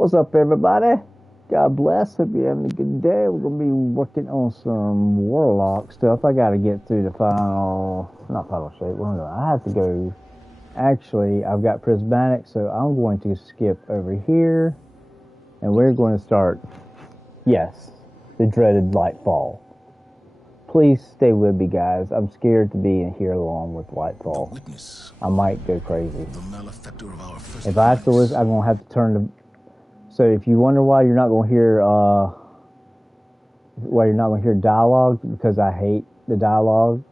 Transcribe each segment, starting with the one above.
What's up, everybody? God bless. Hope you're having a good day. We're going to be working on some warlock stuff. I got to get through the not final shape. I have to go. Actually, I've got prismatic, so I'm going to skip over here, and we're going to start, yes, the dreaded Lightfall. Please stay with me, guys. I'm scared to be in here along with Lightfall. I might go crazy. If I have to listen, I'm going to have to turn the... So if you wonder why you're not going to hear dialogue, because I hate the dialogue,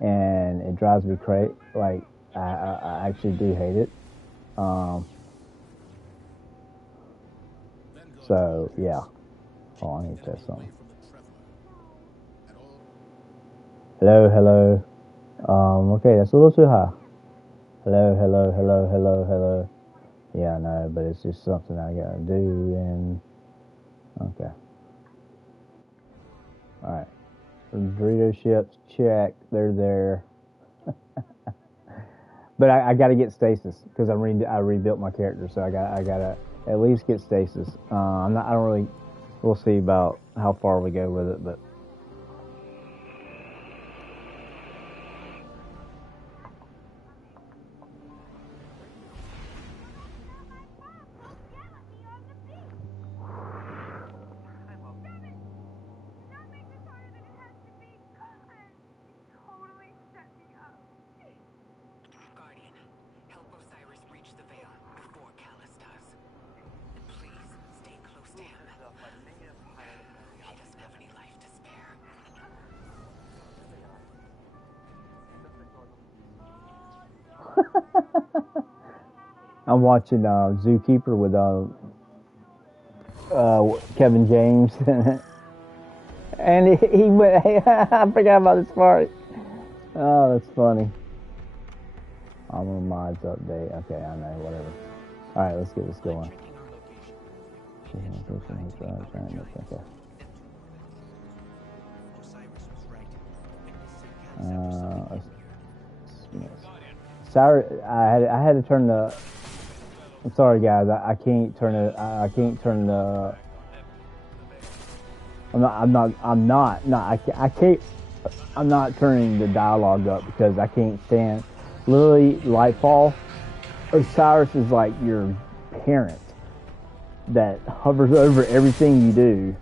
and it drives me crazy. Like I actually do hate it. So yeah. Oh, I need to test something. Hello. Okay, that's a little too high. Hello. Yeah, I know, but it's just something I gotta do, and okay. Alright. Dorito chips, check. They're there. But I gotta get stasis, because I rebuilt my character, so I gotta at least get stasis. I don't really, we'll see about how far we go with it, but. I'm watching Zookeeper with Kevin James, and he went. I forgot about this part. Oh, that's funny. I'm on mods update. Okay, I know. Whatever. All right, let's get this going. Okay. I had to turn the. I'm sorry, guys. I can't turn it. I can't turn the. I can't. I'm not turning the dialogue up because I can't stand. Literally, Lightfall. Osiris is like your parent that hovers over everything you do,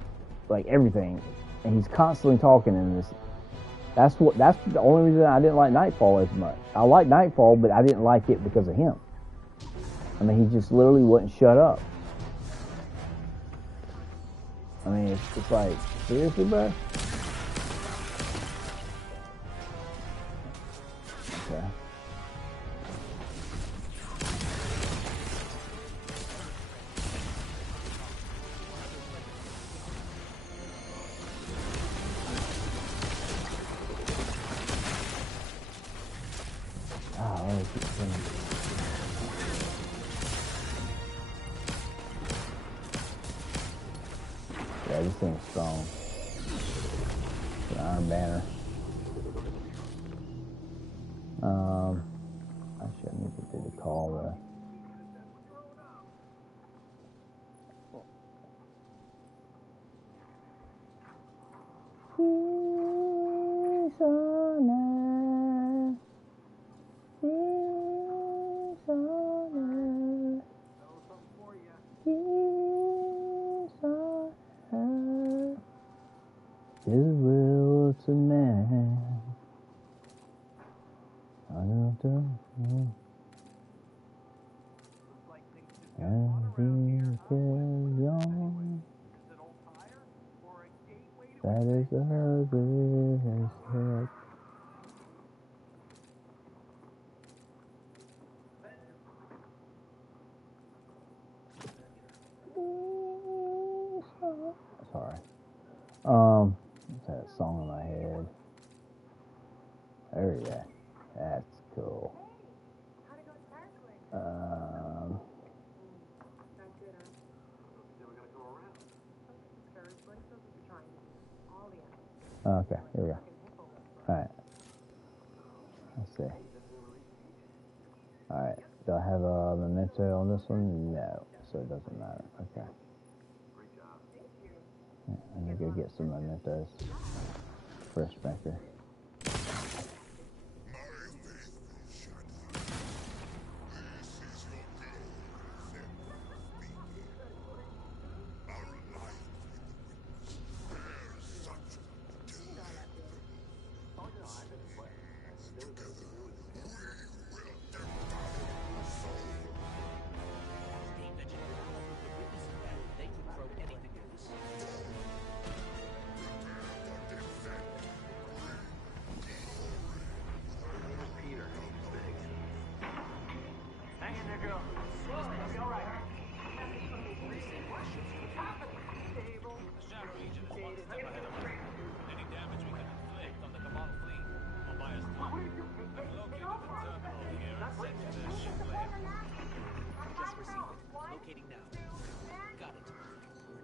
like everything, and he's constantly talking in this. That's the only reason I didn't like Nightfall as much. I like Nightfall, but I didn't like it because of him. I mean, he just literally wouldn't shut up. I mean, it's like, seriously, bro? Okay. Yeah, this thing's strong. It's an Iron Banner. I should need to do the call though. His will to man. I don't know. And he carries on. That is the greatest help. Sorry. What's that song in my head? There we go. That's cool. Okay, here we go. Alright. Let's see. Alright. Do I have a memento on this one? No. So so it doesn't matter. Okay. Great job. Thank you. Yeah, I'm gonna go get some mementos. Fresh backer.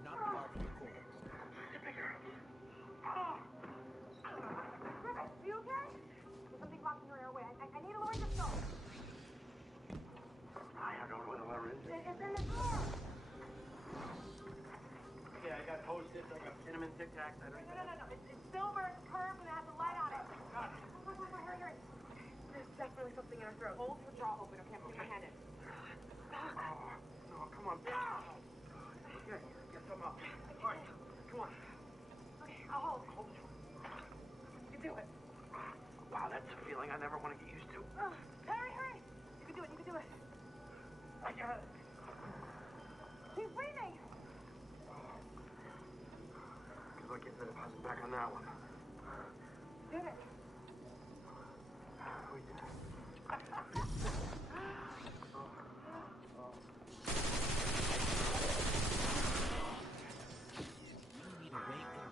No. It's silver, it's curved, and it has a light on it. Got it. Hurry. There's definitely something in our throat. Hold your jaw open, okay? I'm putting my hand in. No, come on. Okay, get some up. All right, come on. Okay, I'll hold. You can do it. Wow, that's a feeling I never want to get used to. Hurry. You can do it. I got it. Keep breathing. Like I said, I was back on that one. Did it. We did. You need a wake up.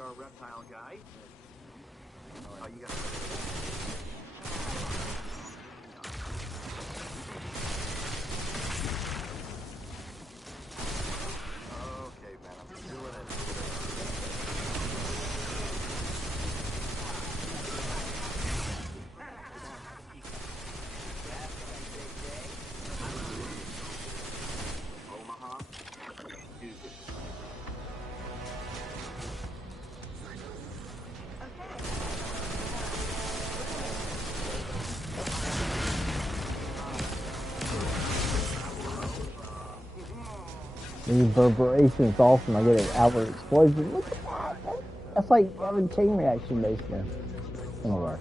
Our reptile guy. Oh, you got okay, man, I'm doing it. Omaha, Tuesday. These reverberations off and I get an outward explosion. Look at that. That's like having chain reaction basically. Anyway.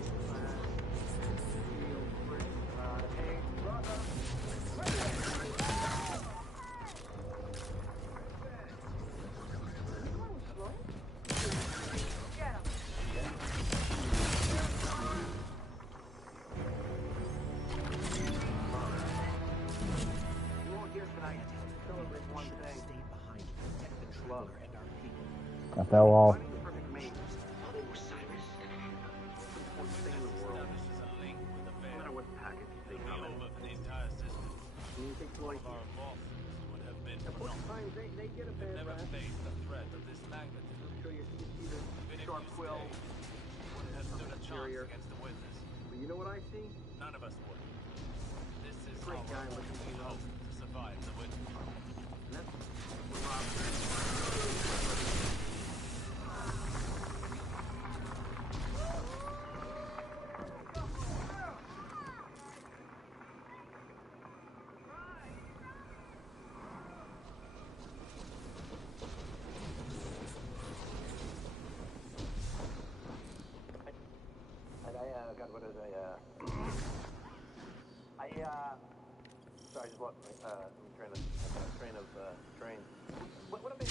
I fell off. You know what I see? None of us would. This is Great our guy only looking hope to survive the witness. And that's what sorry, I just walked I'm train of trains. What have they...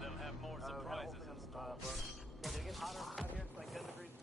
They'll have more surprises in store. Did it get hotter out here? It's like 10 degrees.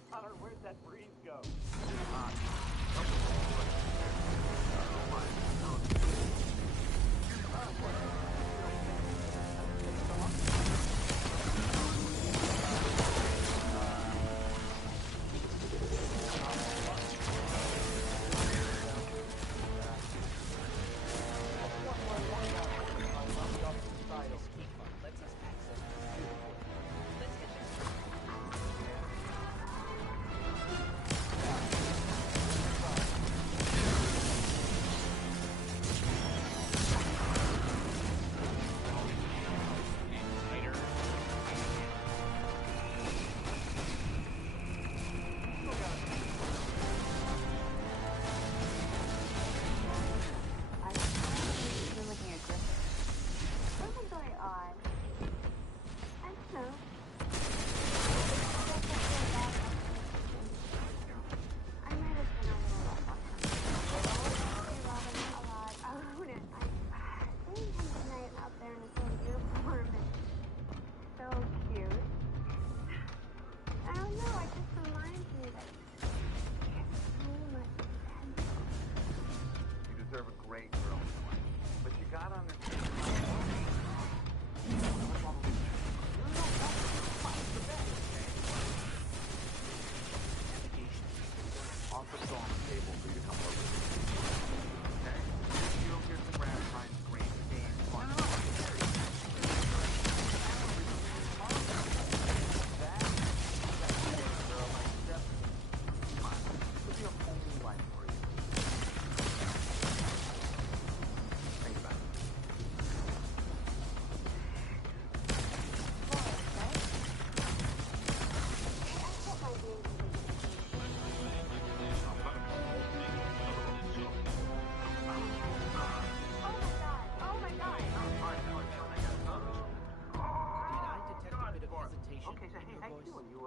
station. Okay, so hey, how you doing? You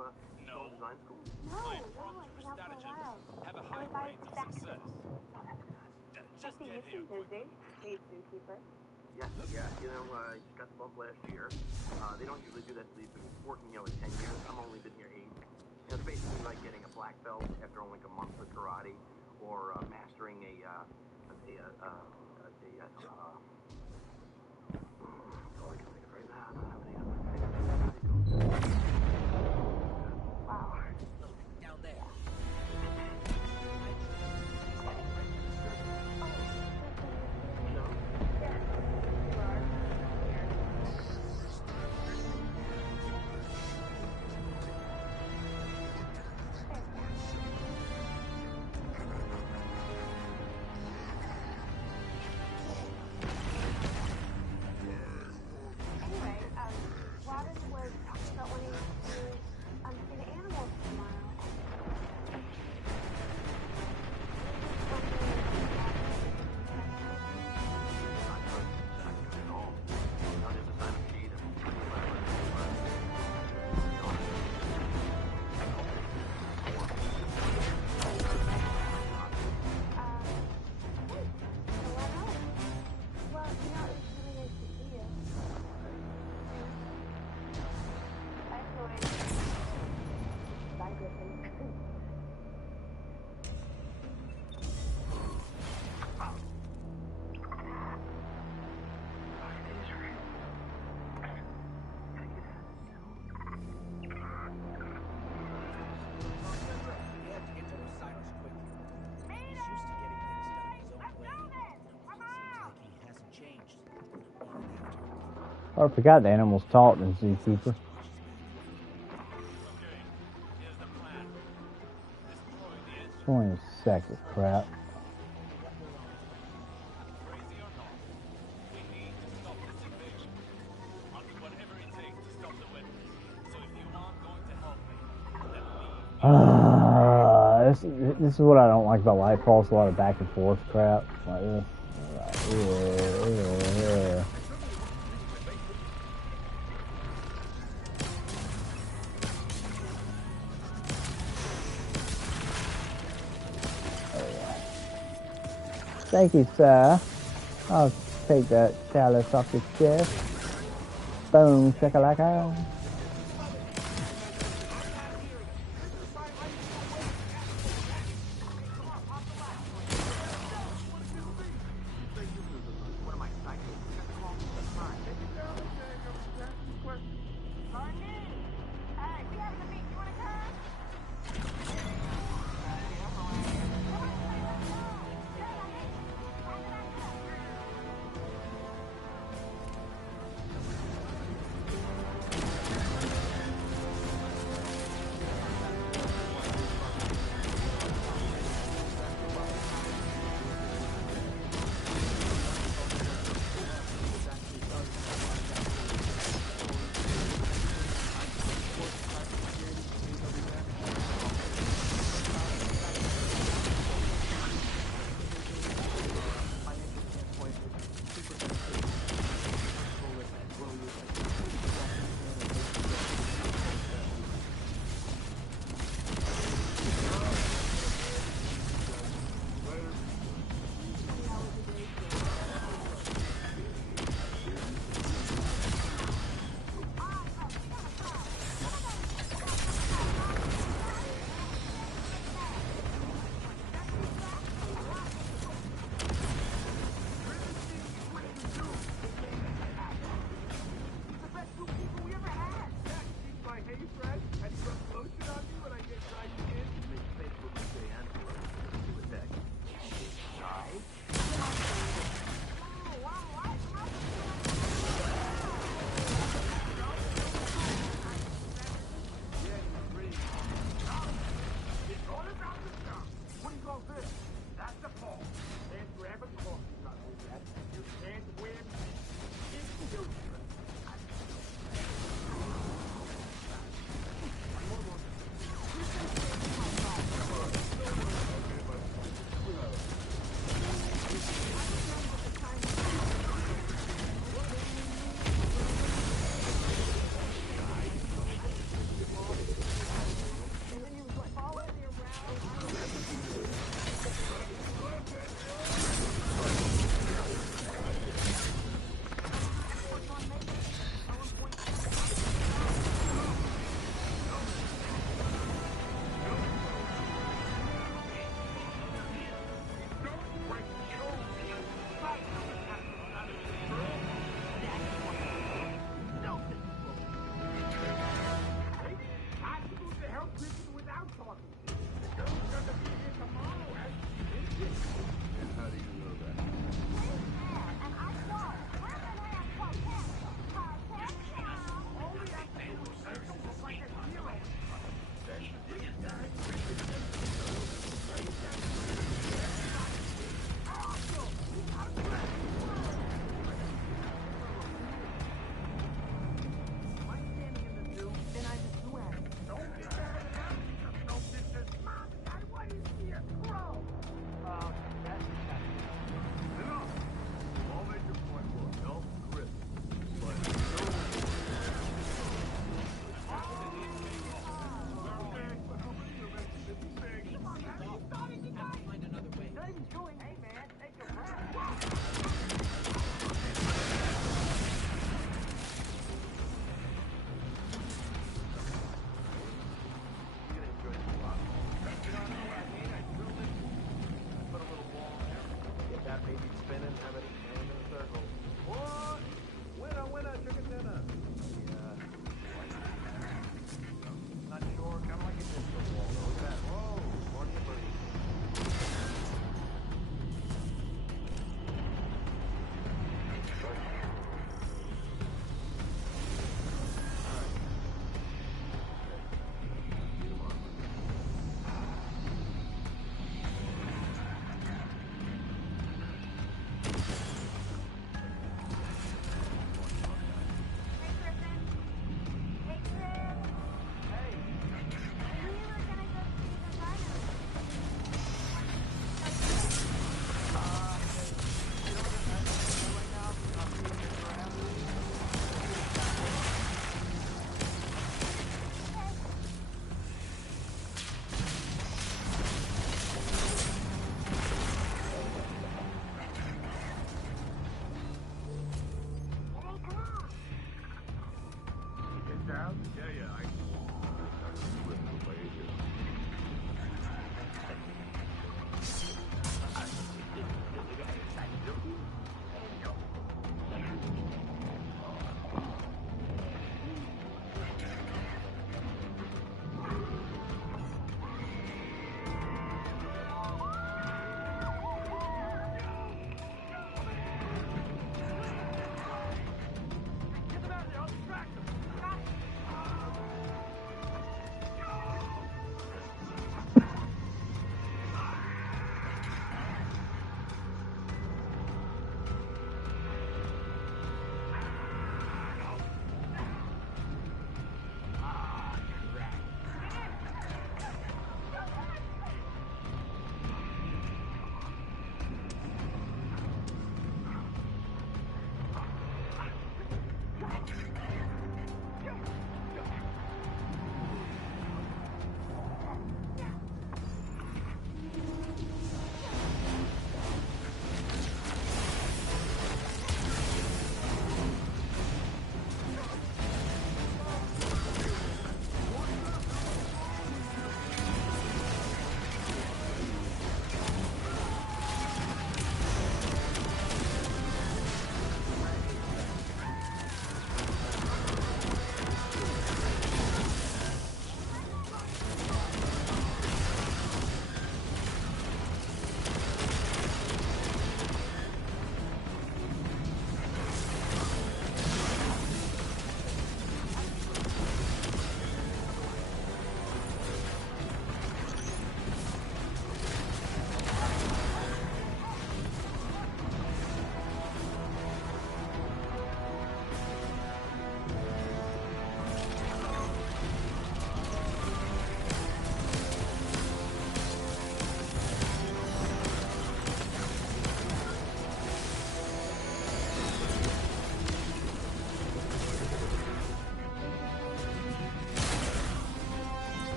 No. going to design school? No, I'm no, from I've been through out for a strategy. while. Have a I high was by rate of factory. success. Just See, get you've here been busy. quickly. Lead zookeeper. Yeah, yeah. You know, you just got the bump last year. They don't usually do that till you've been working here like 10 years. I've only been here 8. You know, it's basically like getting a black belt after only like a month of karate, or mastering all I can think of right now. I don't have any other things. Wow. Down there. No? Yeah. You are. Here. Anyway, Robin was talking about wanting to see the animals tomorrow. Not good at all. Now there's a sign of cheat and Well, you know, it was really nice to see you. I have no idea. Bye, Griffin. We have to get to Osiris quickly. He's used to getting things done his own way. Seems like he hasn't changed, even after. I forgot the animals talked in Zookeeper. Okay, here's the plan. Destroy the engine. 20 seconds, crap. Crazy or not, we need to stop this invasion. I'll do whatever it takes to stop the weapons. So if you aren't going to help me, then leave. This is what I don't like about Lightfall. It's a lot of back and forth crap. Like, Thank you, sir. I'll take that chalice off your chest. Boom, shakalaka. one of my sidekicks got the call from the front. Hey, we having a meet. You wanna come?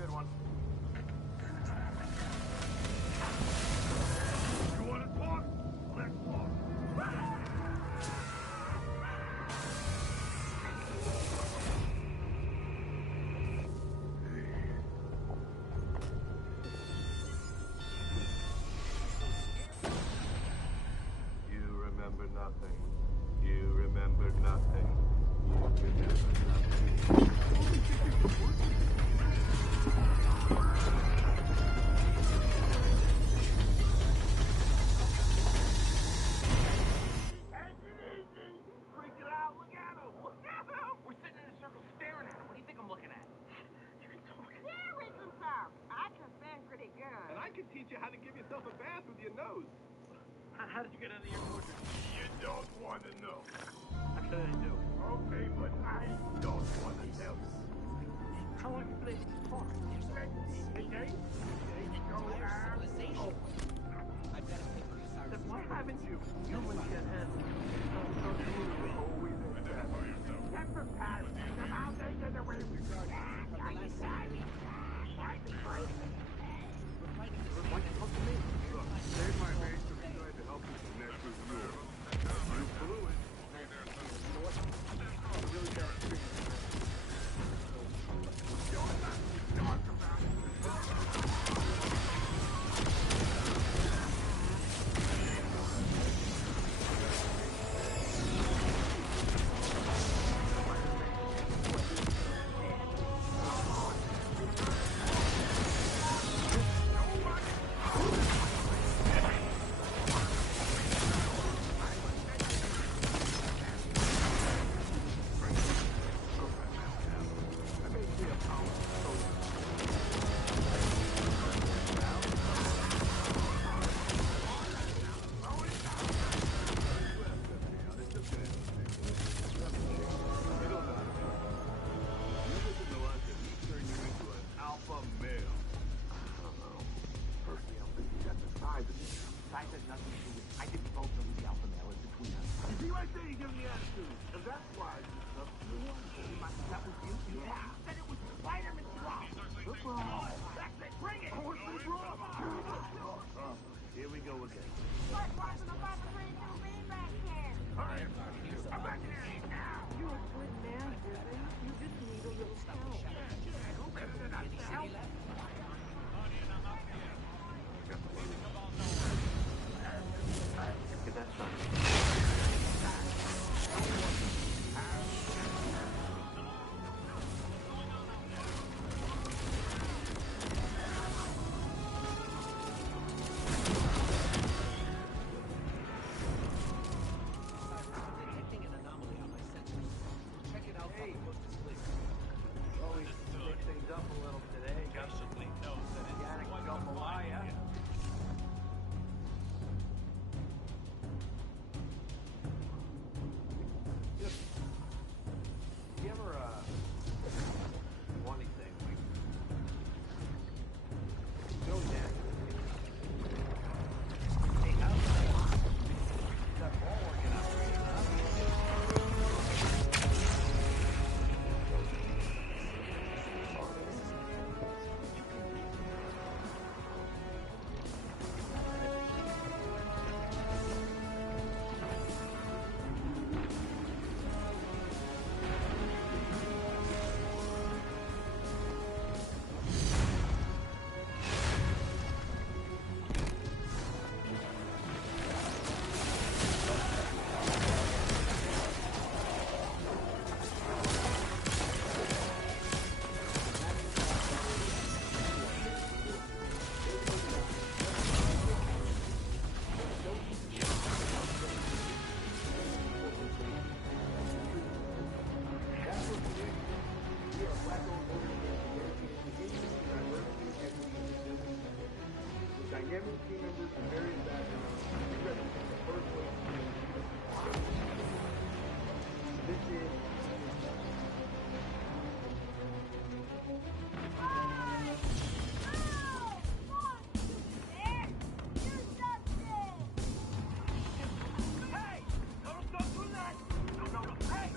Good one. You want to talk? Let's talk. You remember nothing. You remember nothing. You remember nothing. Freak it out. Look at him. Look at him. We're sitting in a circle staring at him. What do you think I'm looking at? You can talk. Yeah, we can talk. I can sing pretty good. And I can teach you how to give yourself a bath with your nose. How did you get under your fortress? You don't want to know. Actually, I do. Okay, but I don't want to tell you. How long have you been able to talk? Today? Go out. Civilization. I've got a paper you start. Then why haven't you? Humans get handled. Always in that. Temper patterns. How they get away with it. Why you talk to me? Look, save my mate to be trying to help you connect with you. You blew it. You know what? I really got to think. You're not talk about it. Here we go again. Like watching a Papa Green do me back here. I'm back here now. You're a good man, Billy. You just need a little help. Better than us to help. Get that son. Detecting an anomaly on my sensors. Check it out. Hey. The coast is clear. Well, we mixed things up a little today. Got some organic jambalaya. You ever, want anything? Go down. Hey, how's that ball working out for you, huh? Dynamic team members from various backgrounds. We represent the first wave team. This is Hey! Don't do that! No, hey!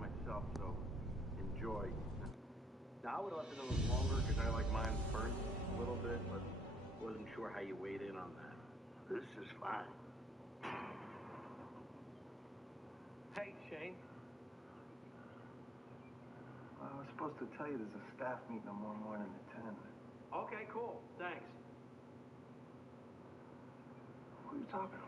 myself, so enjoy. Now I would have left it a little longer because I like mine burnt a little bit, but wasn't sure how you weighed in on that. This is fine. Hey, Shane. I was supposed to tell you there's a staff meeting tomorrow morning at 10. Okay, cool. Thanks. Who are you talking to?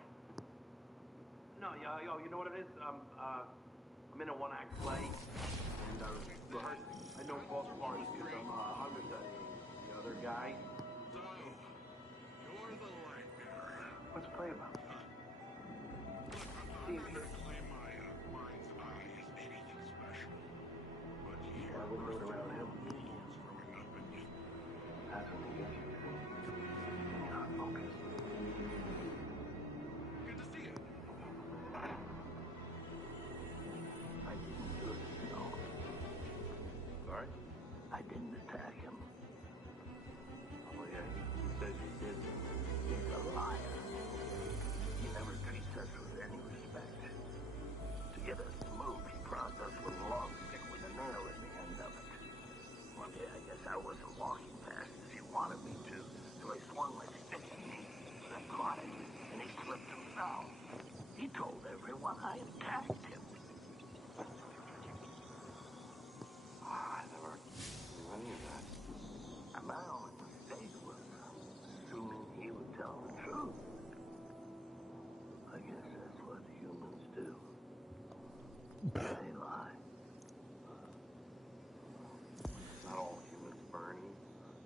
No, yeah, yo, you know what it is? I'm in a one-act play, and I was rehearsing. I know both parts because I'm understudying the other guy. So, you're the librarian. What's the play about? I'm not gonna claim my mind's eye as anything special, but here I wouldn't do it around him. warlords growing up and That's when he gets you. You're not focused. good to see you. I didn't do it, no. Sorry? I didn't attack him. Oh, yeah, he says you did. He's a liar. He never treats us with any respect. To get us to move, he promised us with a long stick with a nail in the end of it. One day, I guess I wasn't walking fast as he wanted me to, so I swung my stick at him, but I caught it, and he slipped and fell. He told everyone I attacked him. I never knew any of that. And my only mistake was assuming he would tell the truth. I guess that's what humans do. They lie. Not all humans burn.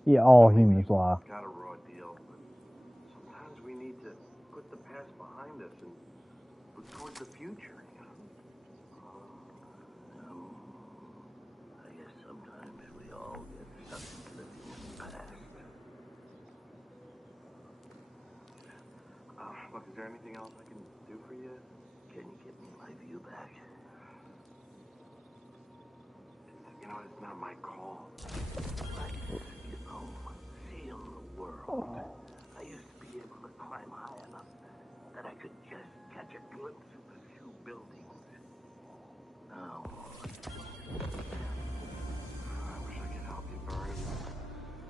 Yeah, all humans lie. Got a raw deal, but sometimes we need to put the past behind us and look towards the future, you know? I guess sometimes we all get stuck living in the past. Look, is there anything else I can do for you? Can you give me my view back? You know, it's not my call. I used to get home, seeing the world. I used to be able to climb high enough that I could just catch a glimpse of a few buildings. Now, I wish I could help you, Bernie.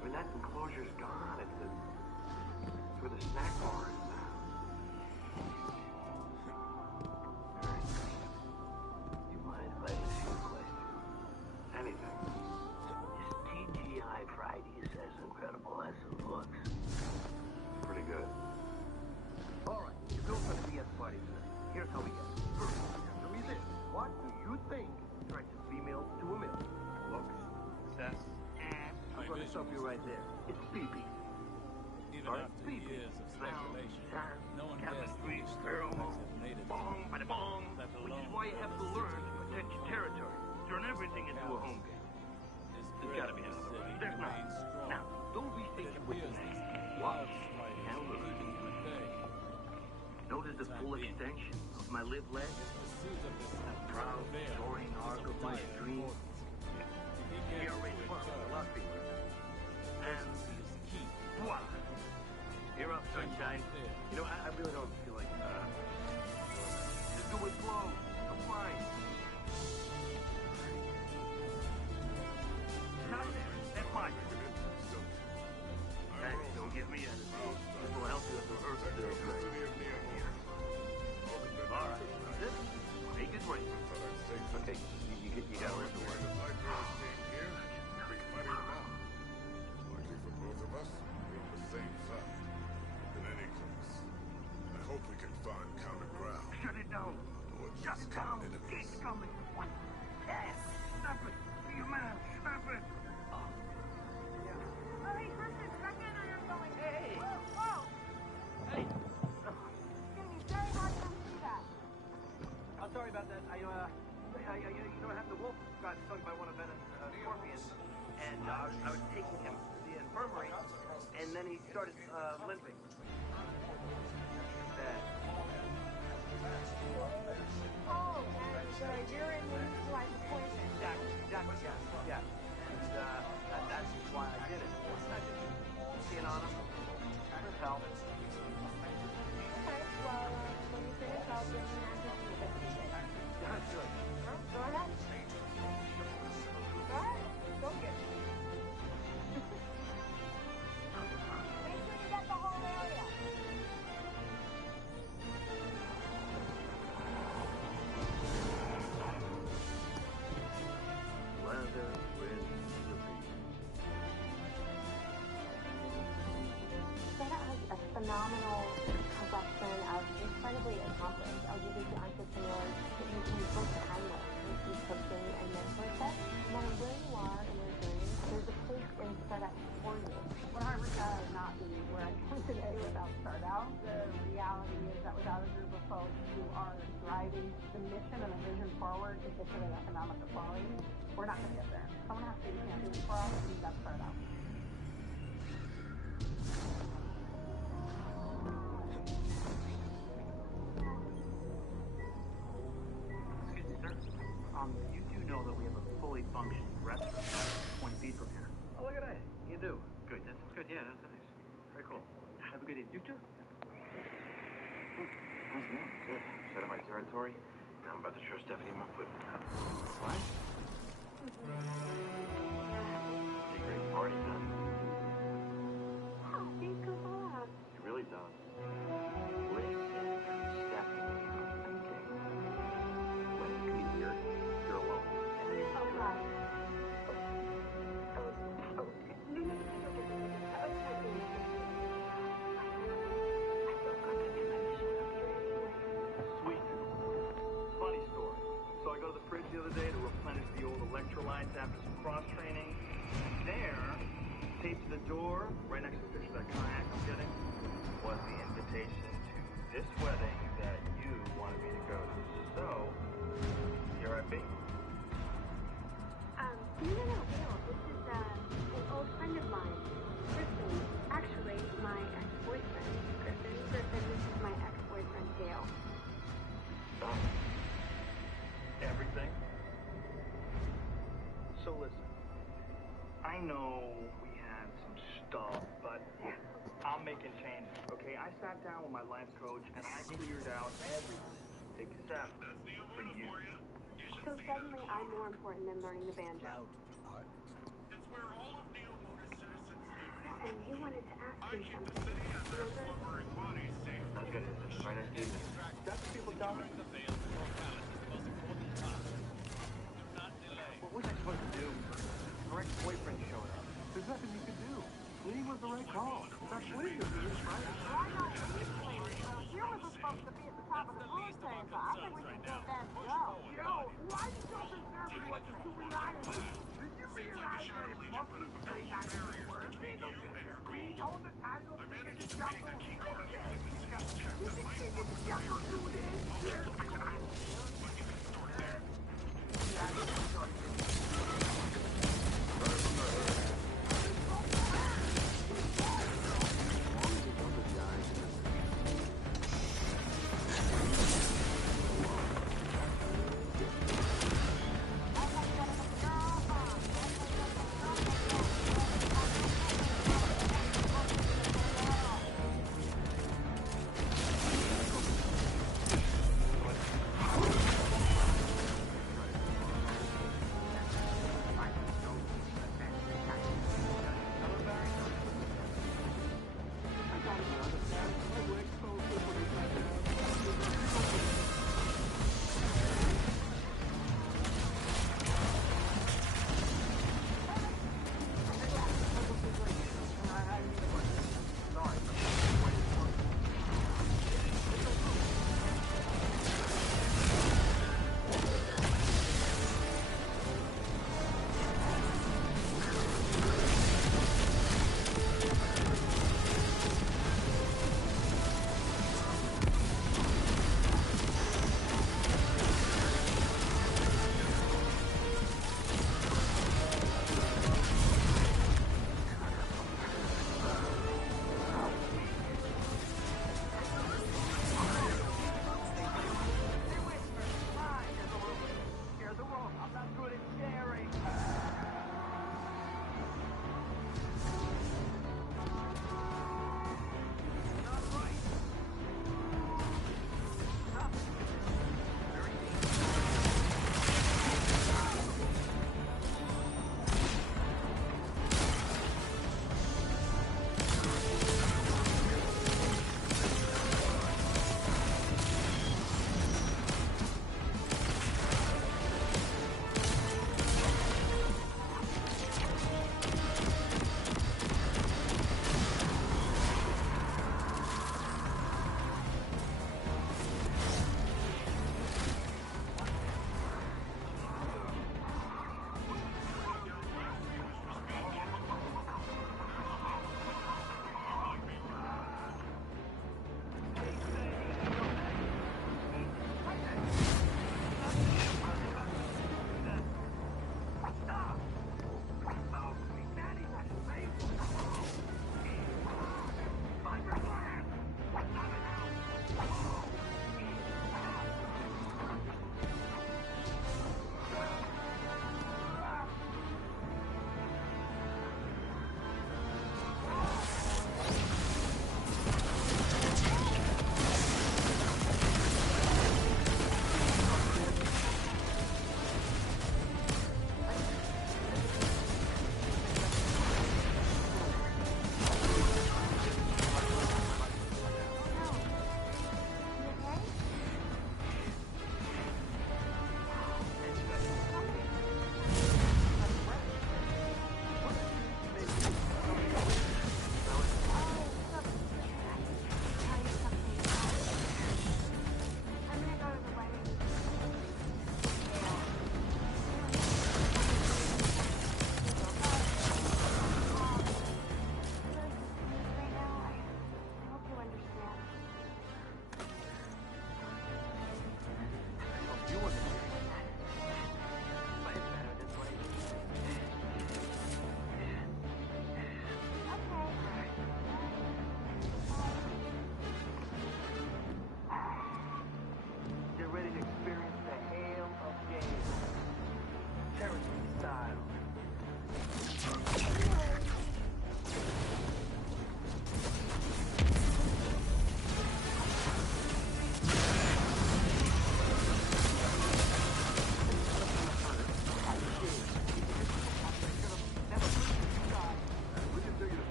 I mean, that enclosure's gone. It's where the snack bar is now. you mind if I ask you a question? Anything. Is TGI Fridays as incredible as it looks? Pretty good. All right, you're built for the DS party tonight. Here's how we get it. First, answer me this. What do you think attracts a female to a male? Looks, sass. I'm going to stop you right there. It's pee-pee. Even Sorry? after Pee-pee. years of speculation, no one has chemistry, these pheromones, have made it bong, bada bong. that Which is alone why you have to learn to protect your territory. Turn everything into a home game. There's got to be another way. There's not. Now, don't be thinking with your neck. Watch and learn. Notice the full extension of my lip ledge? That proud, soaring arc of my stream? Here we are, Luffy. And voila! You're up, sunshine. You know, I really don't feel like, Just do it slow. I'm fine. Not there. That's mine. Hey, don't give me attitude. This will help you if the earth still great. All right. This, make it rain. okay, you got to learn to work. Lucky for both of us, we're on the same side. In any case, I hope we can find common ground. Shut it down. Shut it down. It's coming. What? Yes. Stop it. Be a man. Stop it. Oh, hey, Kristen, back in on your going. Hey. Whoa, whoa. Hey. It's gonna be very hard to see that. I'm sorry about that. You know, I have the wolf got stung by one of Bennett's scorpions, and I was taking him to the infirmary, and then he started limping. Bad. Oh, and the urine neutralized the poison. Exactly, yeah. And that's why I did it. I just seeing on him. Couldn't help. Okay, well, when you finish, I'll bring you an after. Yeah, sure. Go ahead. people who are driving the mission and the vision forward to get to the economic equality, we're not going to get there. Someone has to be champions for us, and that's fair enough. Excuse me, sir. You do know that we have a fully functioning restaurant 20 feet from here. Oh, look at that. You do. Good. That's good. Yeah, that's nice. Very cool. Have a good evening. You too. How's it going? Good. Set up my territory. Now I'm about to show Stephanie my foot. What? Secret party time. Oh, these go off. It really does. Rick and Stephanie are thinking. When it could be weird, you're alone. And you're Oh, God. No. Sweet. Funny story. So I go to the fridge the other day to replenish the old electrolytes after some cross-training. There, taped to the door, right next to the picture of that kayak I'm getting, was the invitation to this wedding that you wanted me to go to. So, here I be. No. This is an old friend of mine, Kristen. Actually, my ex-boyfriend. Kristen, this is my ex-boyfriend, Dale. Everything. So listen, I know we had some stuff, but I'm making changes, okay? I sat down with my life coach and I cleared out everything except for you. So suddenly I'm more important than learning the banjo. And you wanted to ask me something, remember? I was gonna right next to you. That's what people tell me. What was I supposed to do? Her ex-boyfriend showed up. There's nothing you could do. Fleeing was the right call. In fact, fleeing is the right. Why not you were supposed to be at the top of the food chain, so I think we can give that a go. Yo, why are you so concerned with what you realize? Did you realize that if monkeys say not words, they don't read all the time those niggas in jungle? You think they can jungle do this?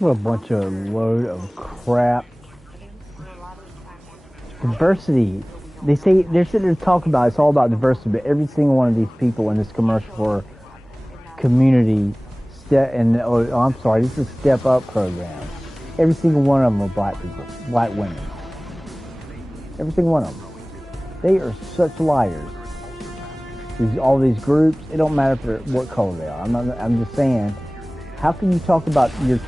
What a bunch of load of crap. Diversity. They say they're sitting there talking about it's all about diversity, but every single one of these people in this commercial for community this is Step Up program. Every single one of them are black people, black women. Every single one of them. They are such liars. All these groups, it don't matter what color they are. I'm just saying, how can you talk about you're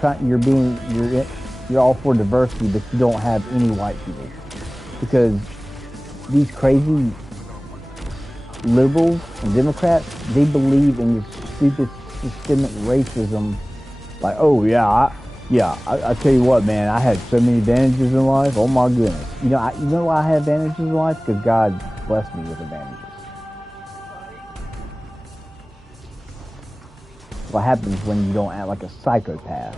all for diversity, but you don't have any white people? Because these crazy liberals and Democrats, they believe in this stupid systemic racism. Like, oh yeah, I tell you what, man, I had so many advantages in life. Oh my goodness, you know why I had advantages in life? Because God blessed me with advantages. What happens when you don't act like a psychopath?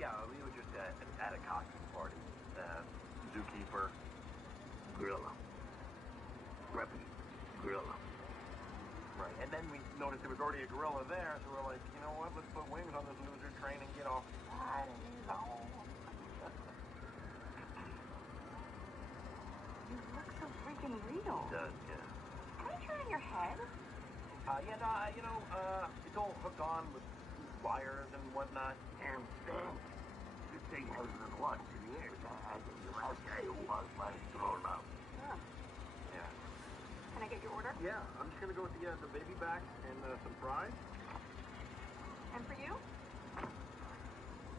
Yeah, we were just at a costume party. Zookeeper. Gorilla. Preppy. Gorilla. Right, and then we noticed there was already a gorilla there, so we're like, you know what, let's put wings on this loser train and get off. You look so freaking real. It does, yeah. Can I try on your head? It's all hooked on with wires and whatnot. And then, this thing hasn't been watched in years. I think the last guy who was might have thrown him out. Oh. Yeah. Can I get your order? Yeah, I'm just gonna go with the baby back and some fries. And for you?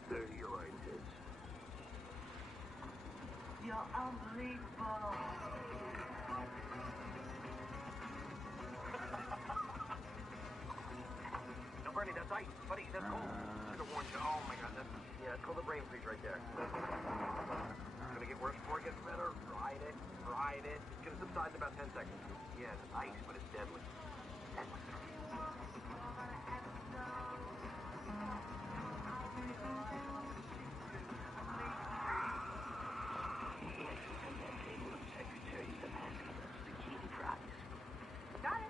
30 oranges. Yeah, No, Bernie, that's ice. Buddy, that's cold. Should have warned you. Oh, my God. That's called a brain freeze right there. It's going to get worse before it gets better. Ride it. It's going to subside in about 10 seconds. Yeah, it's ice, but it's deadly. Deadly. Got it.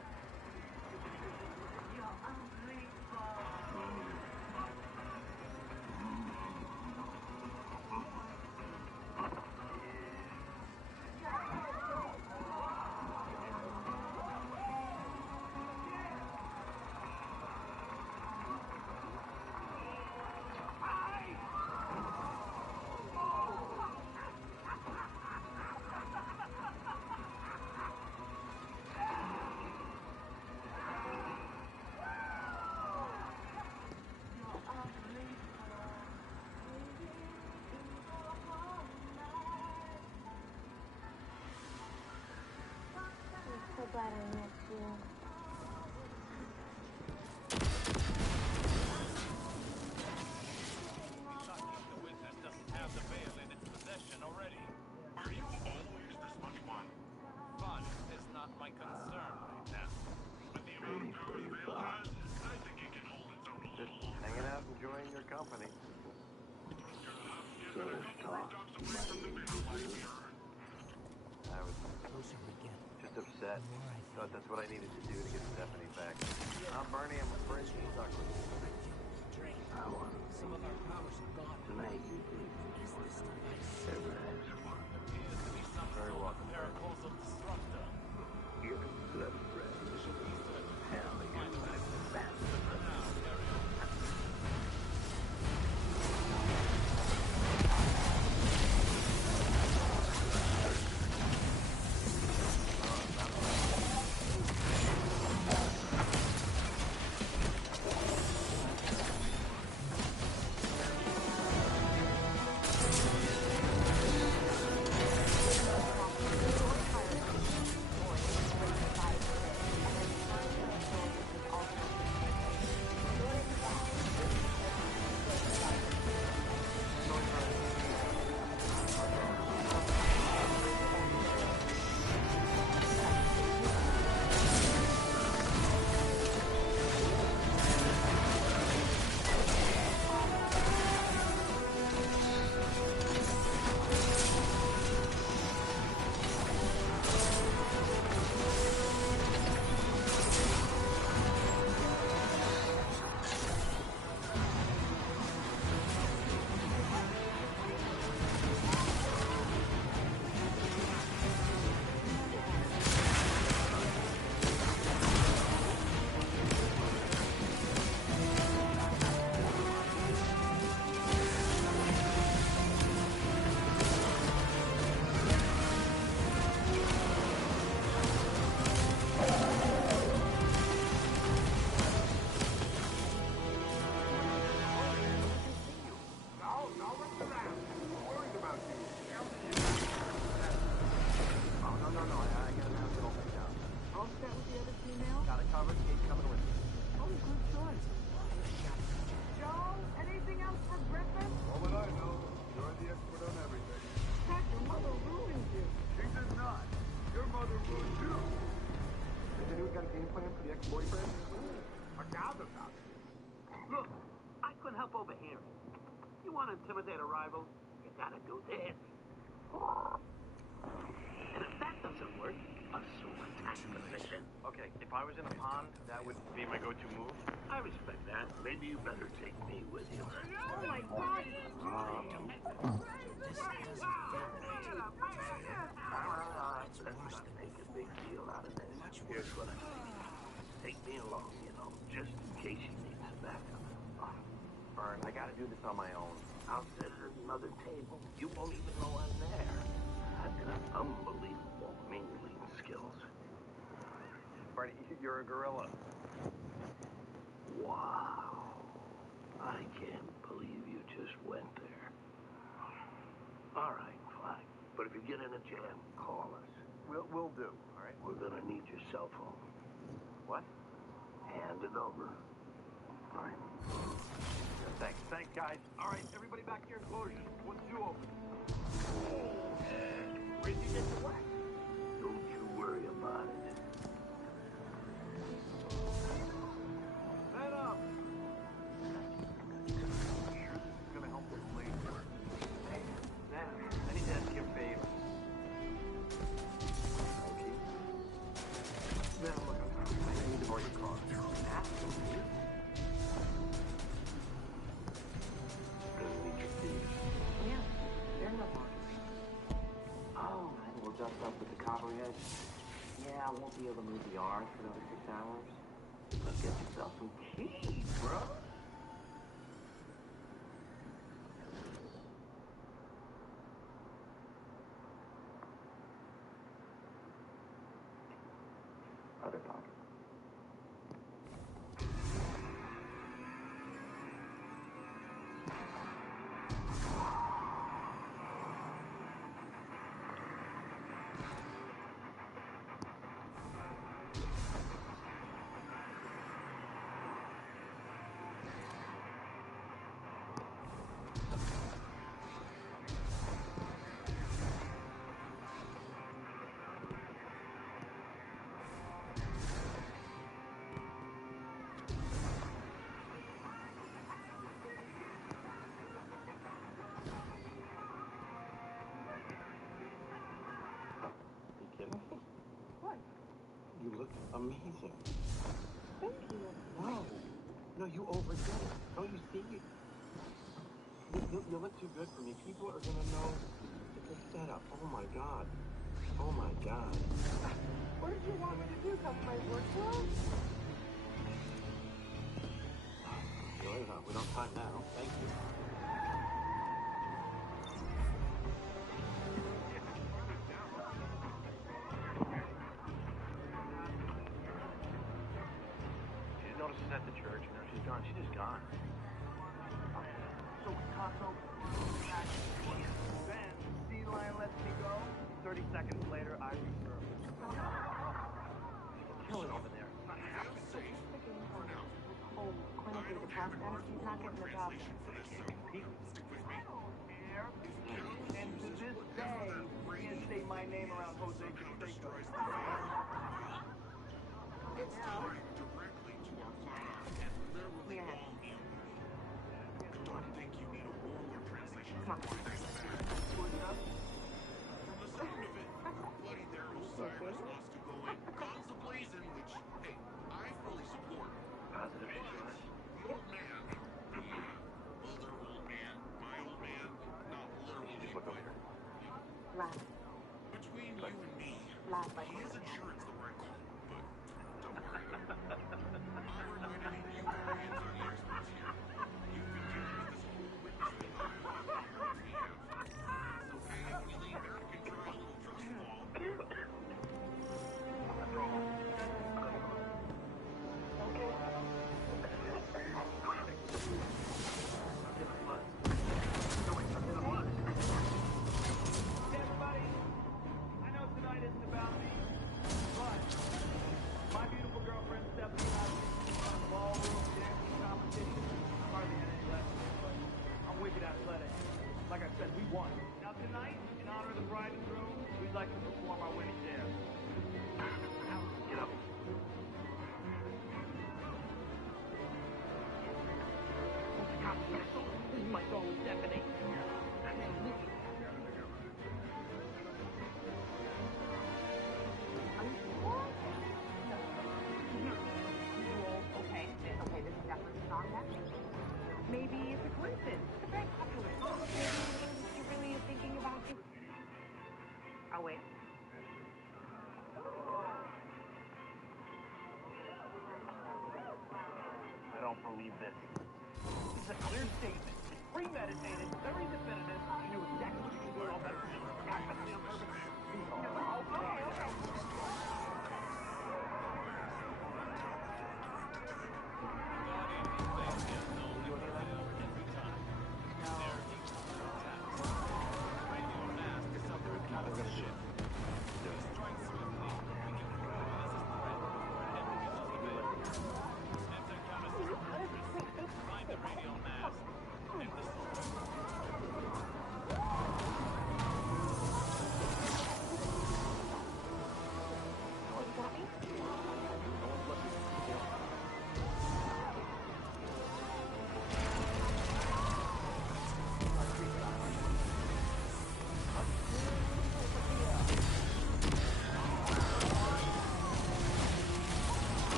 I'm so glad I met you. Shocking the witness doesn't have the veil in its possession already. Are you always this much fun? Fun is not my concern right now. With the amount of powers Veil has, I think it can hold its own a Just little longer. hanging out, enjoying your company. Get a couple rooftops away from the Veil life here. I was The closer we get, just upset. the more I Thought that's what I needed to do to get Stephanie back. Bernie, I'm afraid she's stuck with me. drain. I want Some of our powers are gone. tonight. Is this device? Appears to be some Very sort welcome, of paracausal disruptor. Give it blood friends. Hell, you're not fast. Now, carry on. Look, I couldn't help overhearing. You want to intimidate a rival? You gotta do this. And if that doesn't work, assume attack position. Okay, if I was in a pond, that would be my go-to move. I respect that. Maybe you better take me with you. Oh my God! Let's not make a big deal out of this. Here's what I think. Take me along, just in case you need some backup. Vern, I gotta do this on my own. I'll set at another table. You won't even know I'm there. I've got unbelievable mingling skills. Bernie, you're a gorilla. Wow. I can't believe you just went there. All right, fine. But if you get in a jam, call us. We'll do, all right? We're gonna need your cell phone. What? Hand it over. Fine. Thanks, guys. All right, everybody back here in closure. What's two open? Where'd you get the wax? Don't you worry about it. Man up! Sure this is gonna help this lady. Man, I need to ask you a favor. Okay. Man, look, I need to borrow your car. Ask me? Gonna need your keys. Yeah, they're in the pocket. Oh, and we'll dust up with the coppery edge. Yeah, I won't be able to move the yard for another 6 hours. Let's get yourself some keys, bro. Other pocket. You kidding me? What? You look amazing. Thank you. No, you overdid it. Don't you see? You look too good for me. People are gonna know it's a setup. Oh my god. Oh my god. What did you want me to do? Come to my work club? We don't have time now. Thank you. She notices at the church. She's gone. She's just gone. So we toss over. Then sea lion lets me go. 30 seconds later, I resurface. She's killing over there. It's not happening. Oh, clinically, the process, he's not getting the job. And to this day, he can't say my name around Jose Canseco. Here. Don't think you need a warlock translation. Come on. From the sound of it, Bloody there Osiris wants to go in guns a-blazing, which, hey, I fully support. Positive But influence. the old man, other old man, my old man, not literally, Just look over here. Laugh. between you and me, Laugh like he we're isn't gonna sure have it's the right call, but don't worry. I'm reminding you Guardians are the experts here. You've been dealing with this whole witness thing on and off longer than we have. It's okay when you leave there, you can try a little trust fall. Everybody, I know tonight isn't about me, but my beautiful girlfriend Stephanie and I won a ballroom dancing competition. I hardly had any lessons, but I'm wicked athletic. Like I said, we won. Now tonight, in honor of the bride and groom, we'd like to perform our winning dance. Get up. This is my goal, Stephanie. Okay, this is definitely a song then. Maybe it's a coincidence. It's a very popular song. Maybe it means she really is thinking about you. I'll wait. I don't believe this. This is a clear statement. It's premeditated, very definitive. She knew exactly what she was doing all better than me. Actually, on purpose. Okay.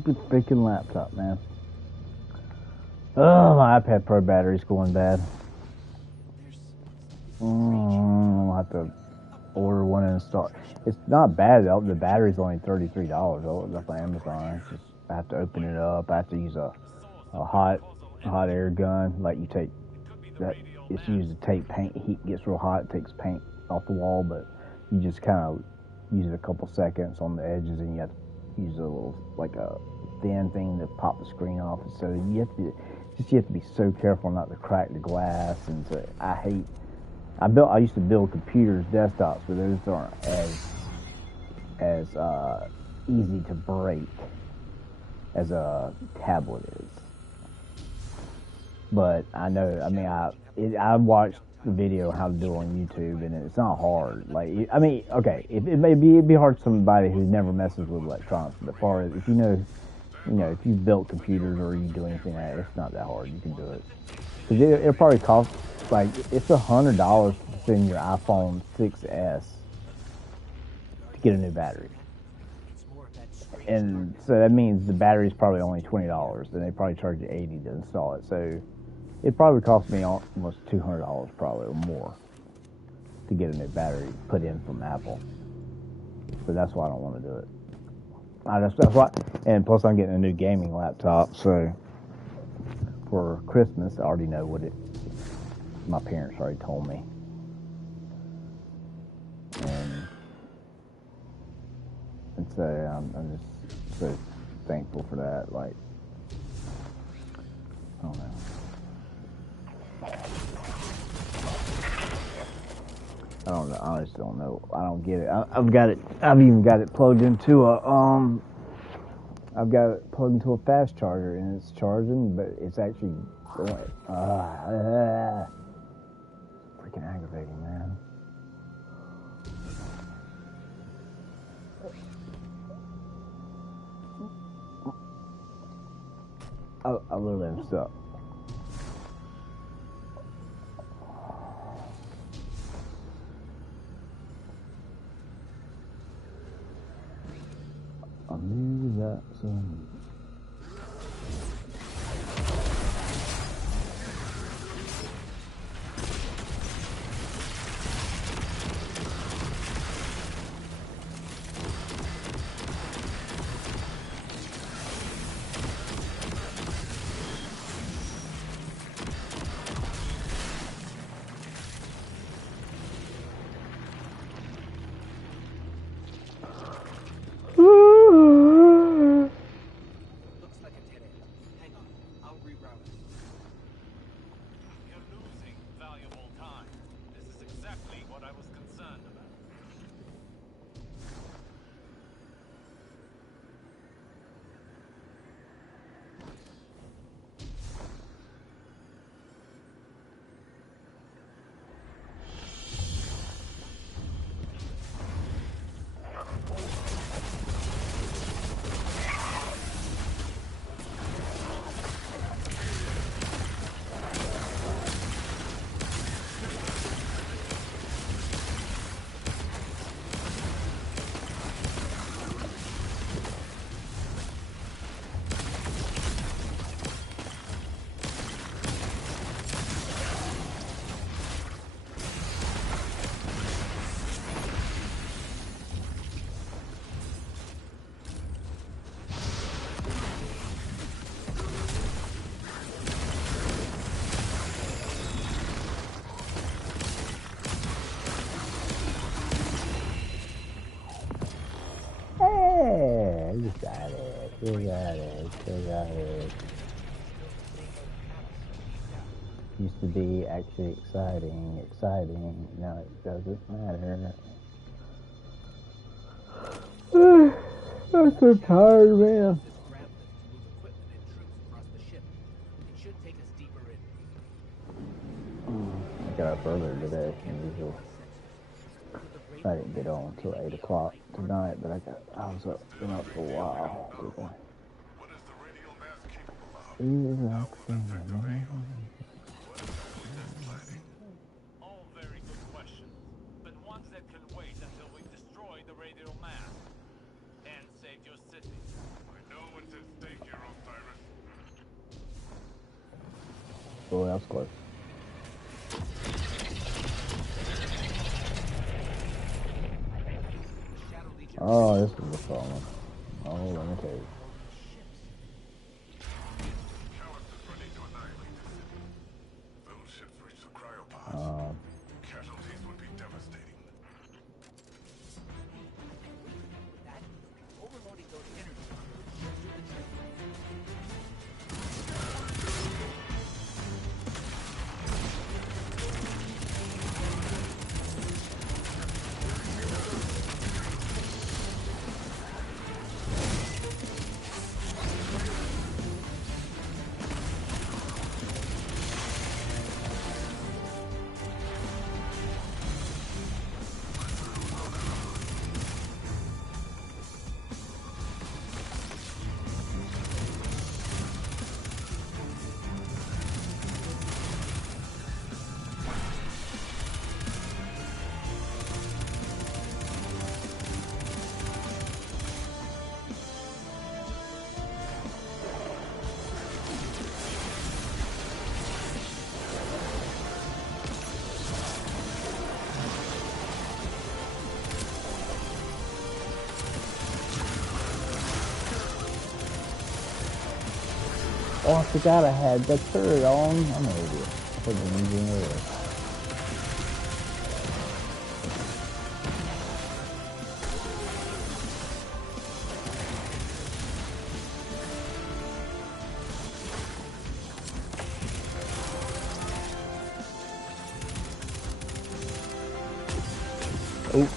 stupid freaking laptop, man. Oh, my iPad Pro battery's going bad. I'll have to order one and install. It's not bad though. The battery's only $33. Off on Amazon. It's just, I have to open it up. I have to use a hot air gun. Like you take that. It's used to take paint. Heat gets real hot. It takes paint off the wall, but you just kind of use it a couple seconds on the edges, and you have to use a little like a thin thing to pop the screen off. So you have to be so careful not to crack the glass. And so I used to build computers, desktops, but those aren't as easy to break as a tablet is. But I know, I mean, I watched the video how to do it on YouTube, and it's not hard. Like, I mean, okay, it'd be hard for somebody who never messes with electronics. But as far as if you know, if you built computers or you do anything like that, it's not that hard. You can do it. Because it'll probably cost, like, it's $100 to send your iPhone 6S to get a new battery. And so that means the battery's probably only $20, and they probably charge you $80 to install it. So it probably cost me almost $200 probably or more to get a new battery put in from Apple. So that's why I don't want to do it. That's why, and plus I'm getting a new gaming laptop, so for Christmas I already know what my parents already told me. And so I'm just so thankful for that. Like, I don't know. I just don't know. I don't get it. I've even got it plugged into a fast charger, and it's charging, but it's actually going. Freaking aggravating, man. I literally am stuck. I knew that song. Got it. Used to be actually exciting. Now it doesn't matter. I'm so tired, man. I got up earlier today than usual. I didn't get on until 8 o'clock tonight, but I was been up for a while. All very good questions, but ones that can wait until we destroy the radial mass and save your city. I know what's at Oh, that was close. Oh, this is the problem. Oh, let me tell you. Callus is ready to annihilate the city. Those ships reach the cryopods. Casualties would be devastating. With that, overloading those energy conduits should do the trick. Oh, I forgot I had the turret on. I'm an idiot. I put the engine earlier. Oh.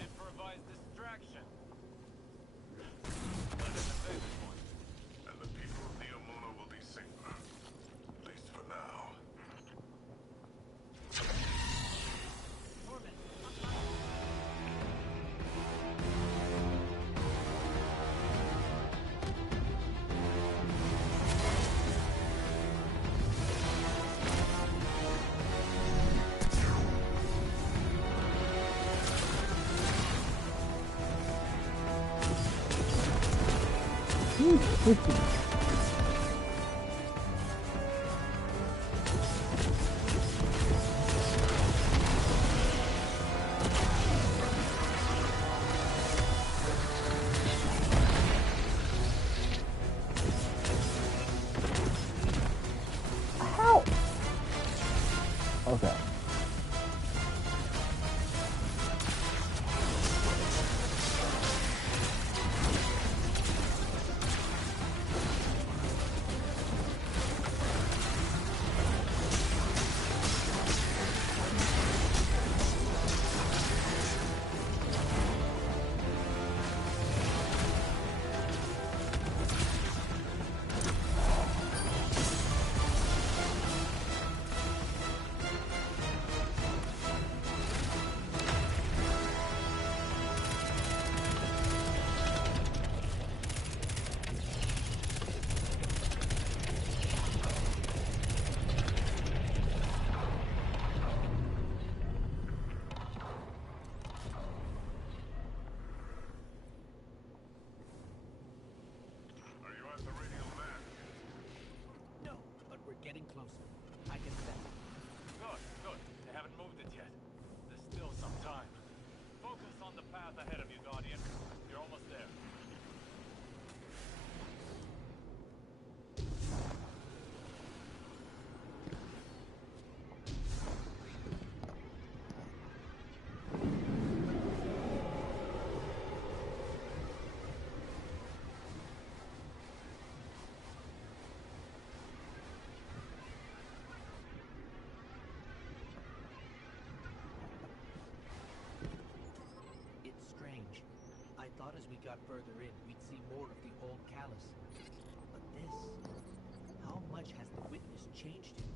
Improvised distraction. And the people of Neomuna will be safer. At least for now. How? Okay. Are you at the radial map? No, but we're getting closer. I can sense it. Good, good. They haven't moved it yet. There's still some time. Focus on the path ahead of you, Guardian. You're almost there. It's strange. I thought as we got further in, we'd see more of the old Callus. But How much has the witness changed him?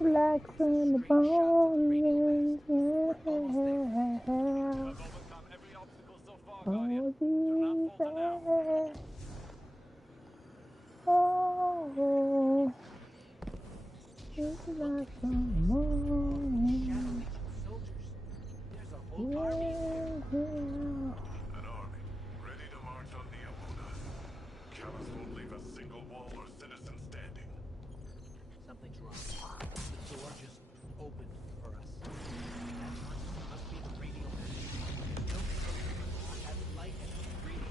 Relax in the morning. I've overcome every obstacle so far, Guardian. Do not falter now. Oh, relax in the morning. There's a whole army. An army, ready to march on Neomuna. Callus won't leave a single wall or citizen standing. Something's wrong. The door just opened for us. That must be the radio message. Don't have light and radio.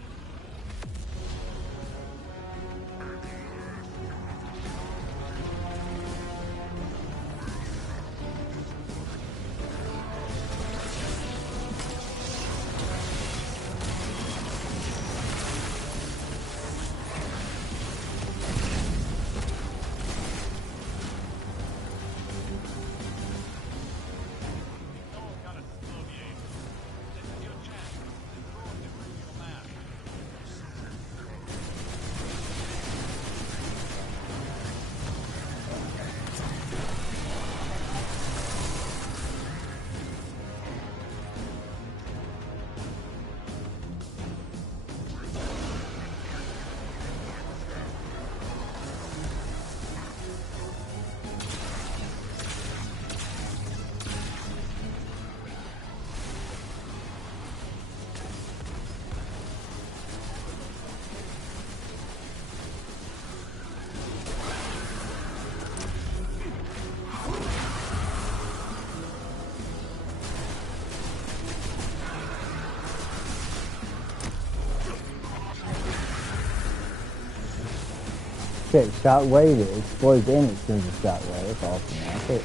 Check shockwave, it explodes and it sends a shockwave. That's awesome, man. I think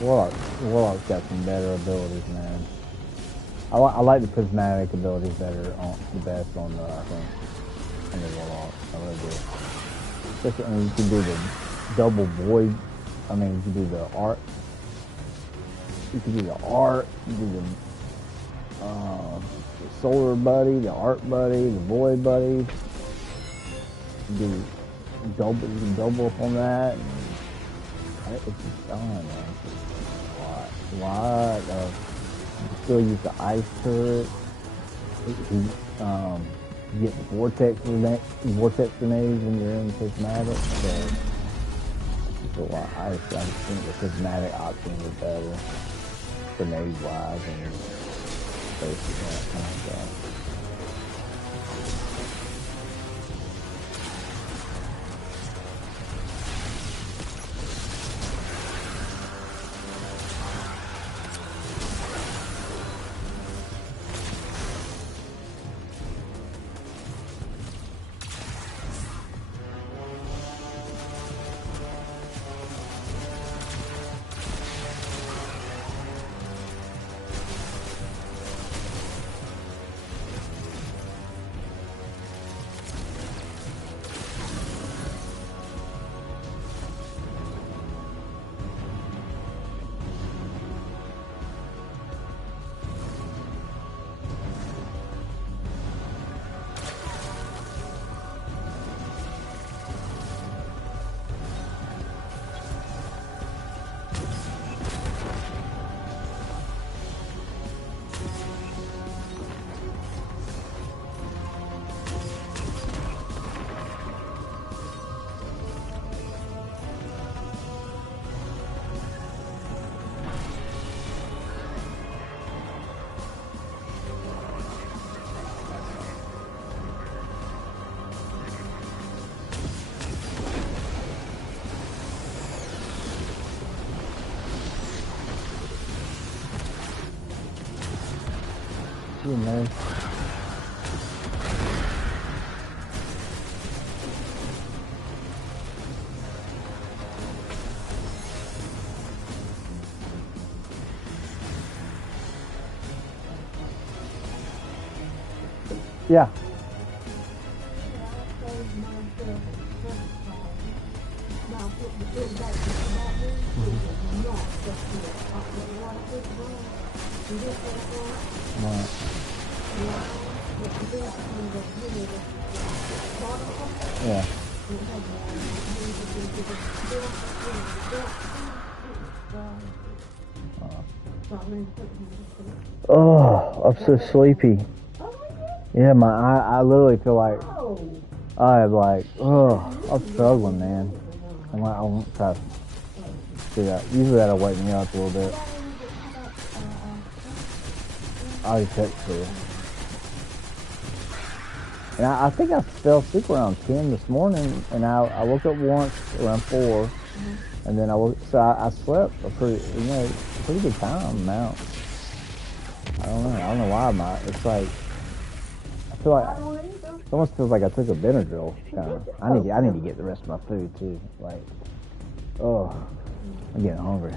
Warlock's got some better abilities, man. I like the prismatic abilities better on the best on the, I think, on the Warlock. I really do. Especially, I mean, you can do the double void. I mean, you can do the art. You can do the art. You can do the solar buddy, the art buddy, the void buddy. You can double up on that. And it's just, I don't know. A lot of. You can still use the ice turret. You get the vortex grenades when you're in prismatic. So it's a lot of ice. I think the prismatic options are better, grenade wise. And space and that kind of stuff. You know. Yeah. Right. Yeah. Oh, I'm so sleepy. Yeah, I literally feel like I have like, I'm struggling, man. I won't try to do that. Usually that'll wake me up a little bit. I already texted you. And I think I fell asleep around 10 this morning, and I woke up once around 4, and then I slept a pretty good time amount. I don't know why it's like, I feel like, it almost feels like I took a Benadryl, kind of. I need to get the rest of my food, too. Like, I'm getting hungry.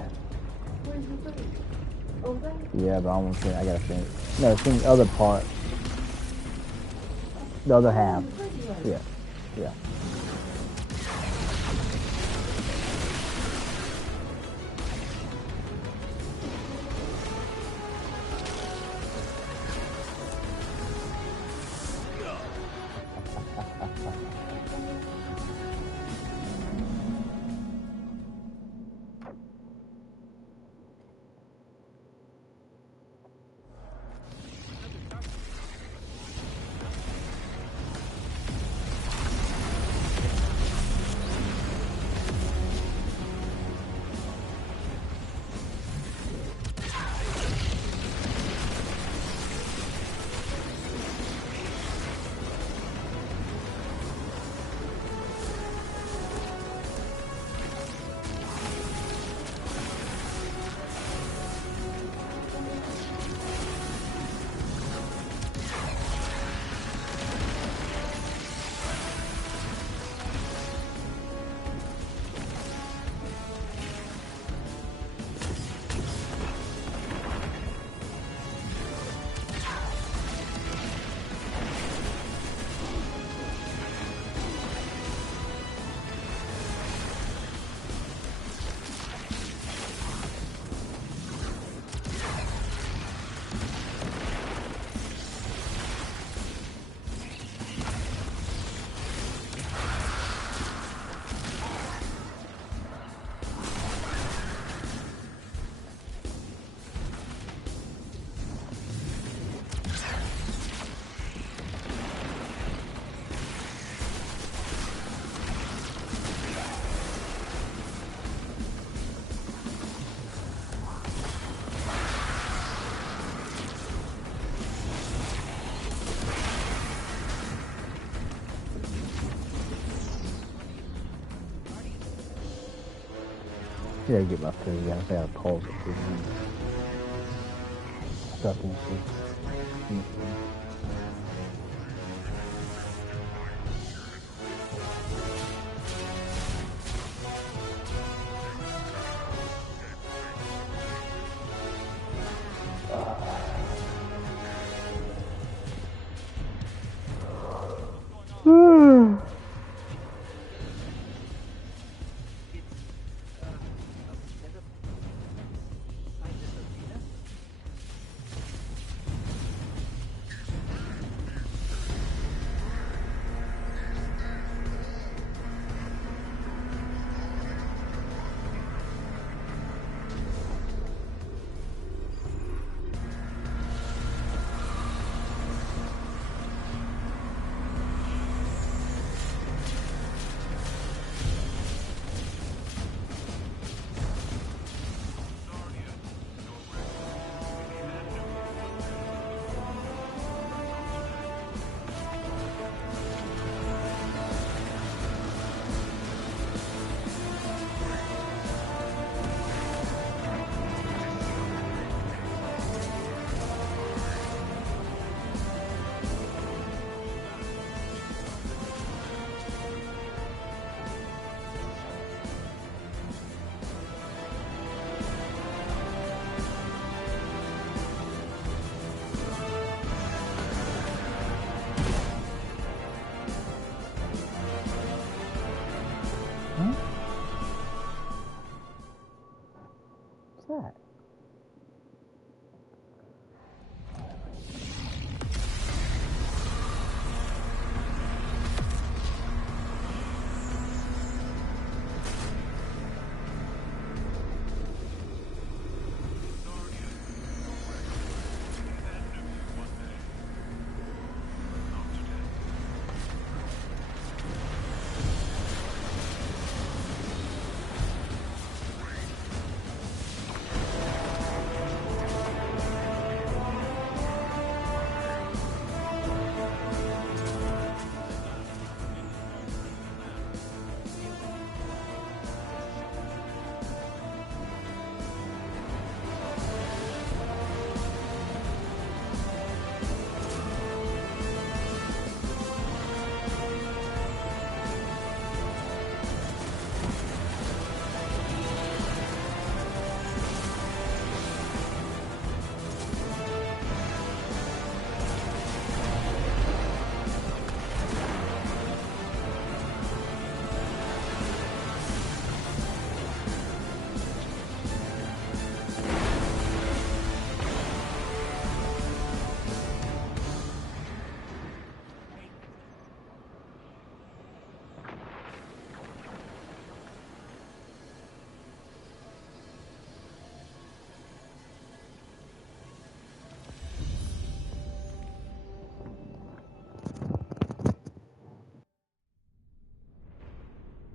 Yeah, but I gotta finish. No, it's in the other part. The other half. Yeah. Yeah. Yeah, get my food. I gotta pause it for a minute. Stuck in shit. What's that?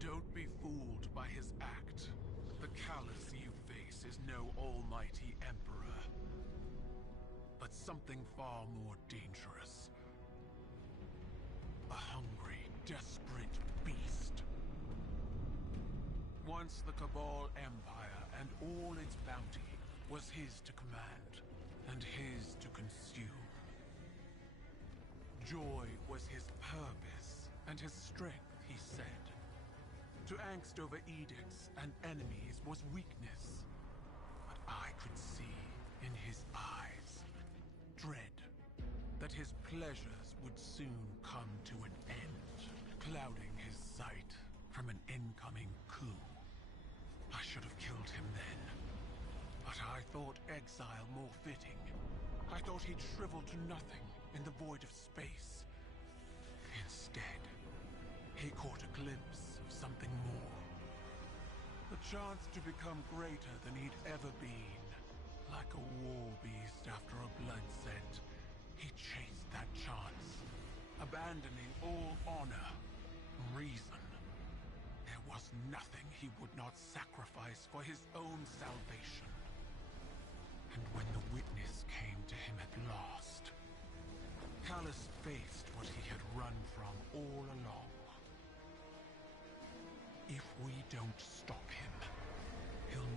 Don't be fooled by his act. The callous you face is no almighty emperor, but something far more dangerous. A hungry, desperate beast. Once the Cabal Empire and all its bounty was his to command, and his to consume. Joy was his purpose, and his strength, he said. To angst over edicts and enemies was weakness. But I could see in his eyes dread that his pleasures would soon come to an end, clouding his sight from an incoming coup. I should have killed him then, but I thought exile more fitting. I thought he'd shrivel to nothing in the void of space. Instead, he caught a glimpse of something more. The chance to become greater than he'd ever been. Like a war beast after a blood scent, he chased that chance, abandoning all honor, reason. There was nothing he would not sacrifice for his own salvation. And when the witness came to him at last, Callus faced what he had run from all along. If we don't stop him, he'll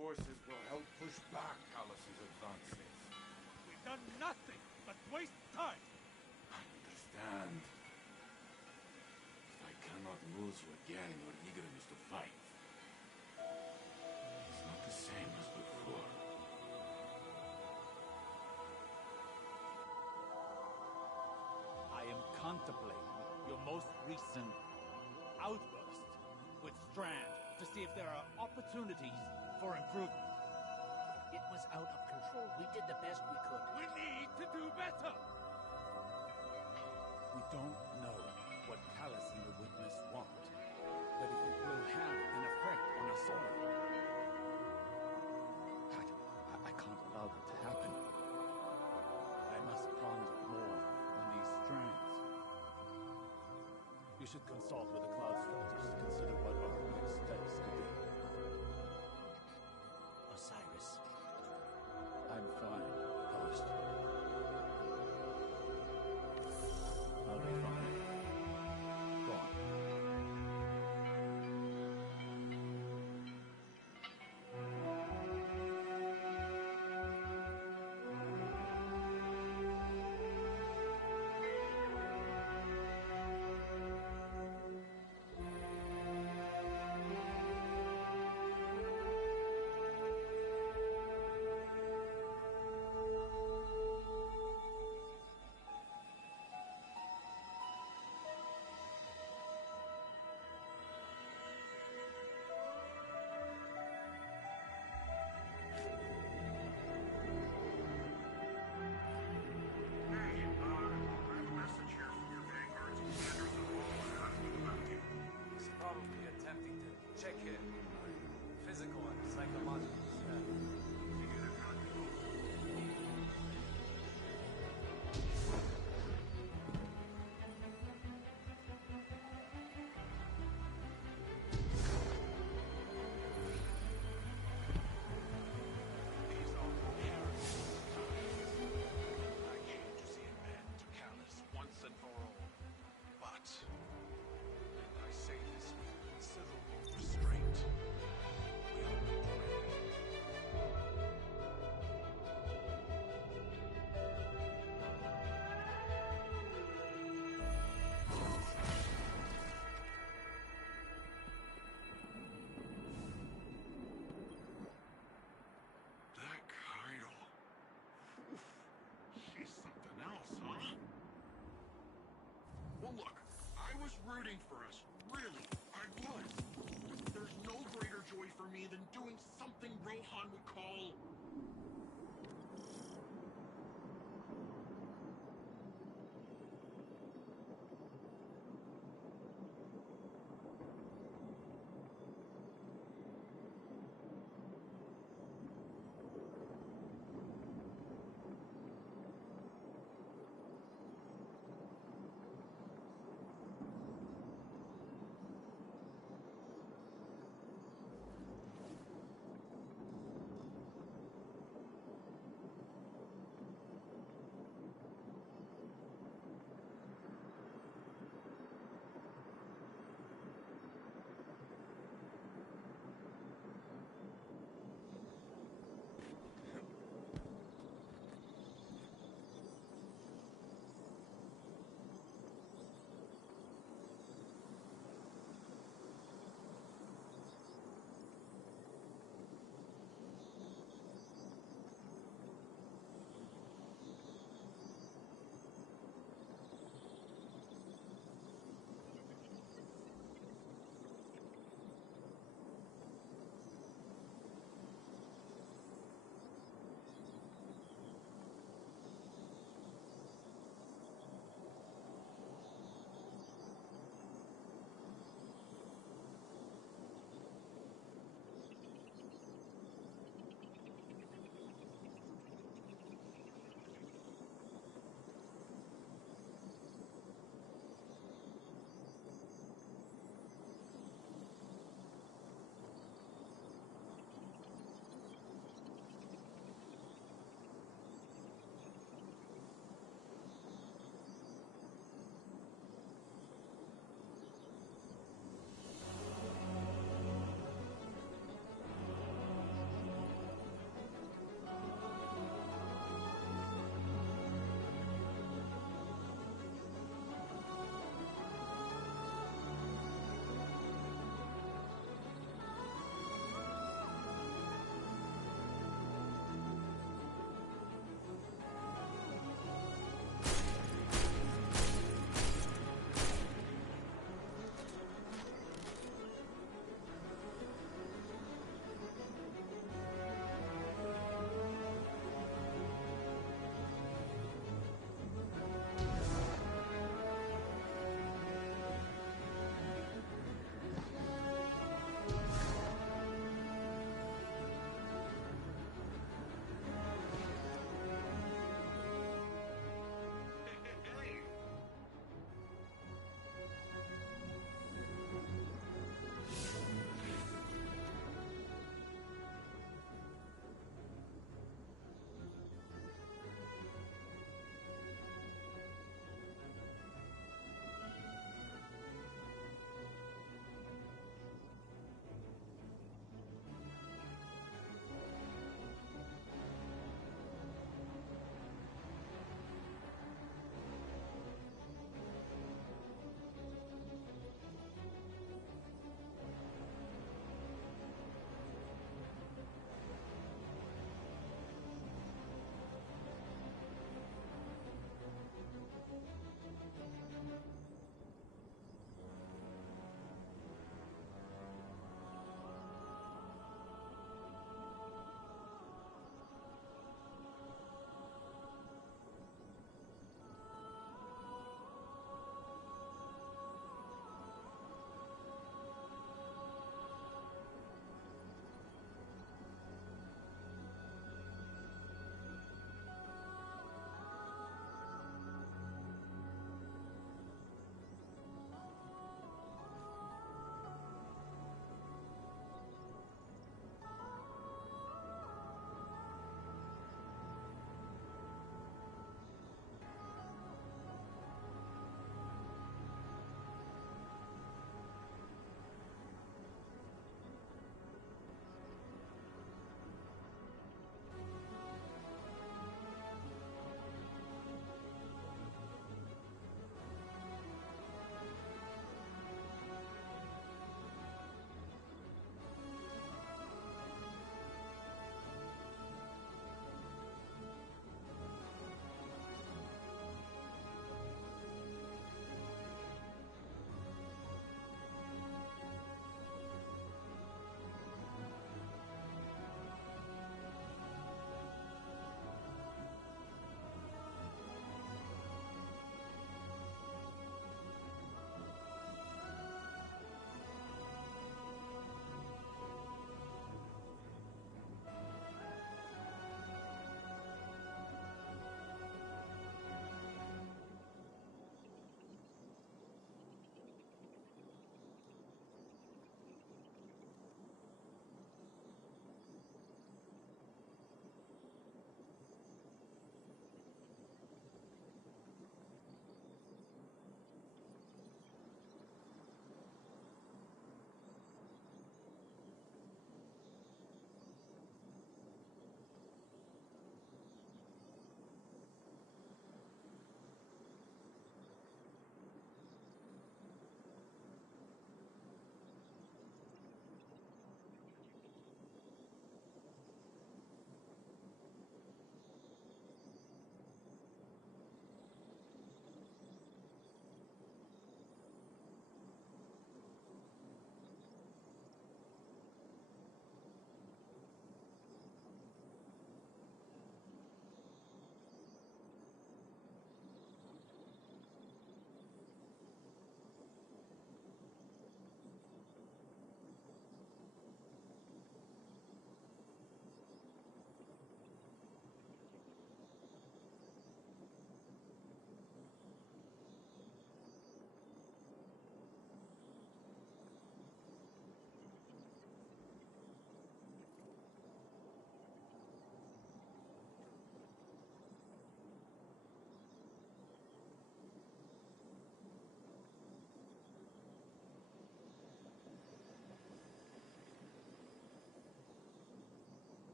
forces will help push back Callus's advances. We've done nothing but waste time. I understand. But I cannot lose again your eagerness to fight. It's not the same as before. I am contemplating your most recent outburst with Strand to see if there are opportunities for improvement. It was out of control. We did the best we could. We need to do better! We don't know what Callus and the Witness want, but if it will have an effect on us all. I can't allow that to happen. I must ponder more on these strands. You should consult with the Cloud Strategist to consider what our next steps could be. Osiris. I'm fine, Ghost. I'll be fine. Go on. Hey, I have a message here from your vanguard's commanders of all asking about you. He's probably attempting to check his physical and psychological status. These are heresy times. I came to see an end to Callus once and for all. But, and I say this with considerable restraint, we are not ready. That Kyle. She's something else, huh? Well, look, I was rooting for us. Really, I was. There's no greater joy for me than doing something Rohan would call...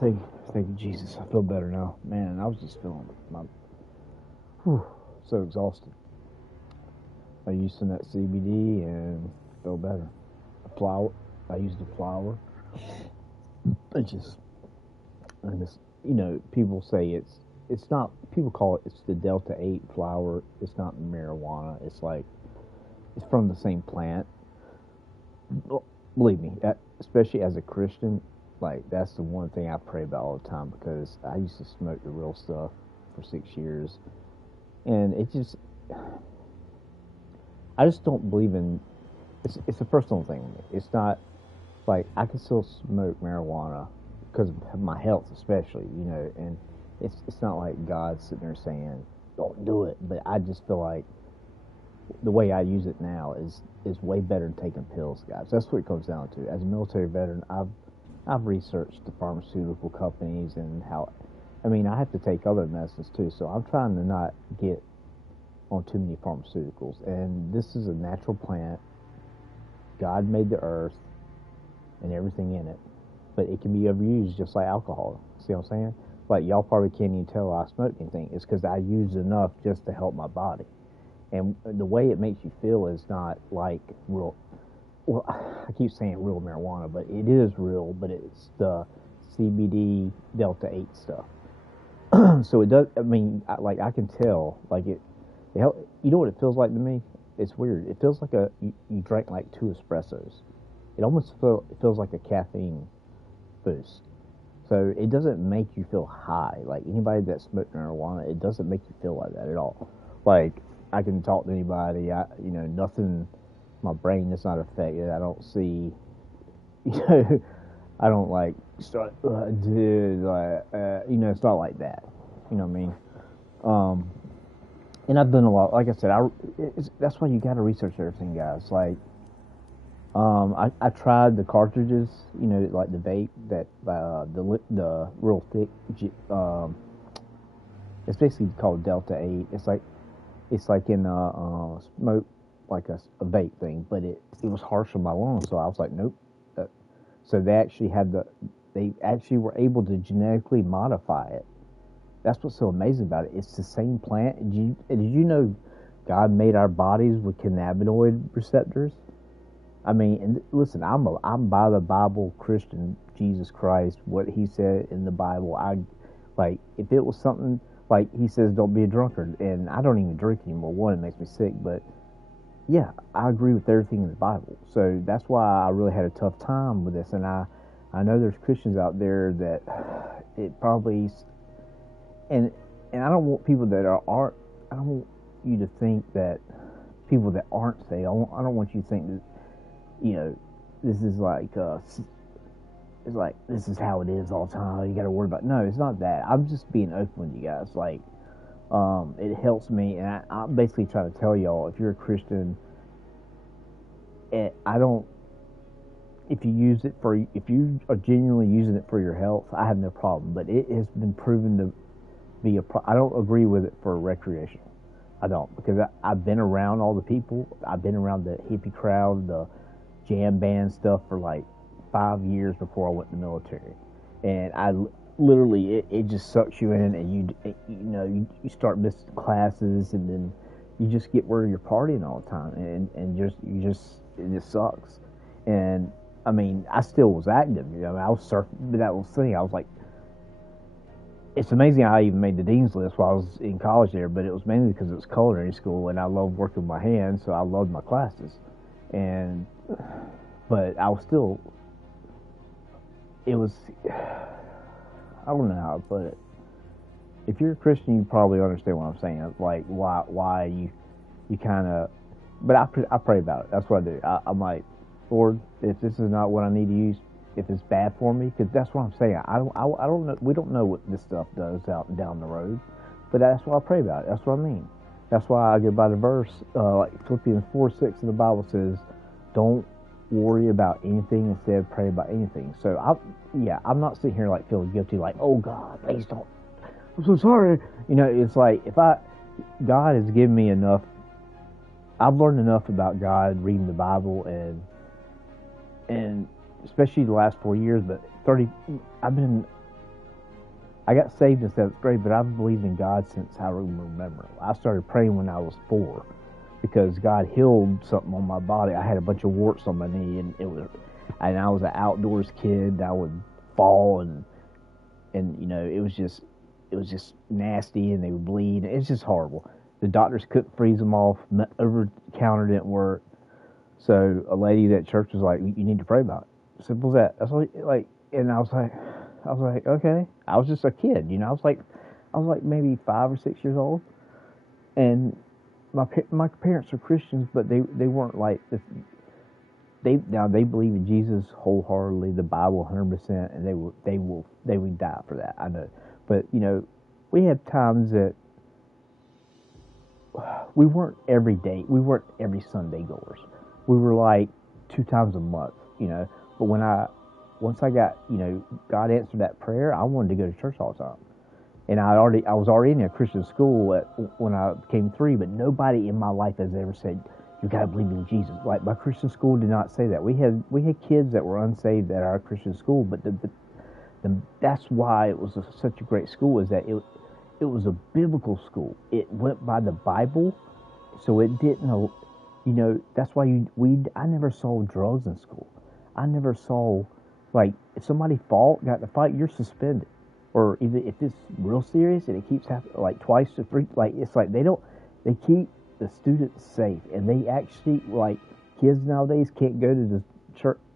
Thank you, Jesus. I feel better now. Man, I was just feeling so exhausted. I used some of that CBD and feel better. The flower, I used the flower. It just, and this, people say it's not. People call it's the Delta 8 flower. It's not marijuana. It's like it's from the same plant. Well, believe me, especially as a Christian, like that's the one thing I pray about all the time because I used to smoke the real stuff for 6 years, and I just don't believe in. It's a personal thing. It's not like I can still smoke marijuana because of my health, especially, and it's not like God's sitting there saying don't do it, but I just feel like the way I use it now is way better than taking pills, guys. That's what it comes down to. As a military veteran, I've researched the pharmaceutical companies and how. I mean, I have to take other medicines too, so I'm trying to not get on too many pharmaceuticals. And this is a natural plant. God made the earth and everything in it, but it can be overused just like alcohol. See what I'm saying? Like y'all probably can't even tell I smoke anything. It's because I use enough just to help my body. And the way it makes you feel is not like real. Well, I keep saying real marijuana, but it is real. But it's the CBD Delta 8 stuff. So it does. I mean, I can tell. Like it. You know what it feels like to me? It's weird. It feels like you drank like 2 espressos. It almost feels like a caffeine boost. So it doesn't make you feel high. Like anybody that smoked marijuana, it doesn't make you feel like that at all. Like I can talk to anybody. Nothing. My brain is not affected. I don't see. I don't like start. Dude, it's not like that. You know what I mean? And I've done a lot. Like I said, that's why you got to research everything, guys. Like, I tried the cartridges. Like the vape that the real thick. It's basically called Delta 8. It's like in smoke, like a vape thing, but it was harsh on my lungs, so I was like, nope. So they actually were able to genetically modify it. That's what's so amazing about it. It's the same plant. Did you know God made our bodies with cannabinoid receptors? I mean, and listen, I'm by the Bible Christian, Jesus Christ, what he said in the Bible. If it was something like he says, don't be a drunkard, and I don't even drink anymore. One, it makes me sick, but yeah, I agree with everything in the Bible. So that's why I really had a tough time with this, and I know there's Christians out there that it probably, and I don't want people that aren't. I don't want you to think that people that aren't saved. I don't want you to think that this is like it's like this is how it is all the time. You got to worry about. No, it's not that. I'm just being open with you guys. Like, it helps me, and I'm basically trying to tell y'all, if you're a Christian, if you are genuinely using it for your health, I have no problem. But it has been proven to be I don't agree with it for recreational. I don't, because I've been around all the people. I've been around the hippie crowd, the jam band stuff for like 5 years before I went in the military, and I literally it just sucks you in, and you start missing classes, and then you just get where you're partying all the time, and it just sucks. And I mean, I still was active. I was surfing, but that was the thing. I was like, it's amazing how I even made the dean's list while I was in college there, but it was mainly because it was culinary school, and I loved working with my hands, so I loved my classes. But I was still, it was, I don't know how to put it. If you're a Christian, you probably understand what I'm saying. Like why you kind of, but I pray about it. That's what I do. I'm like, Lord, if this is not what I need to use, if it's bad for me, because that's what I'm saying. I don't know. We don't know what this stuff does out and down the road, but that's why I pray about it. That's what I mean. That's why I go by the verse, like Philippians 4:6 in the Bible says, don't worry about anything, instead pray about anything. So I'm not sitting here like feeling guilty, like, oh God, please don't. I'm so sorry. It's like God has given me enough. I've learned enough about God reading the Bible, and especially the last 4 years, but I've been I got saved in 7th grade, but I've believed in God since I remember. I started praying when I was 4 because God healed something on my body. I had a bunch of warts on my knee, and I was an outdoors kid. I would fall, and it was just nasty, and they would bleed. It's just horrible. The doctors couldn't freeze them off. Over the counter didn't work. So a lady at church was like, "You need to pray about it." Simple as that. That's like, and I was like, okay. I was just a kid, I was like maybe 5 or 6 years old, and my parents are Christians, but they weren't like they believe in Jesus wholeheartedly, the Bible 100%, and they would die for that. I know, but we had times that we weren't every day, we weren't every Sunday goers. We were like 2 times a month, But once I got, God answered that prayer, I wanted to go to church all the time. And I was already in a Christian school when I became 3, but nobody in my life has ever said, "You gotta believe in Jesus." Like, my Christian school did not say that. We had kids that were unsaved at our Christian school, but that's why it was such a great school, is that it was a biblical school. It went by the Bible, so it didn't. That's why I never saw drugs in school. I never saw, like, if somebody got in a fight, you're suspended. Or either if it's real serious and it keeps happening, like twice to 3, like, it's like they keep the students safe, and they actually, like, kids nowadays can't go to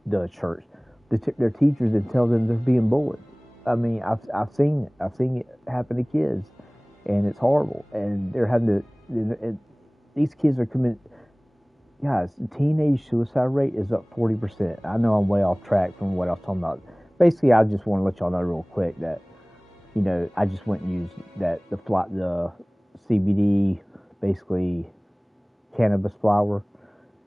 their teachers and tell them they're being bullied. I mean, I've seen it happen to kids, and it's horrible. And they're having to. These kids are committing. Guys, teenage suicide rate is up 40%. I know I'm way off track from what I was talking about. Basically, I just want to let y'all know real quick that, I just went and used the CBD, basically cannabis flower,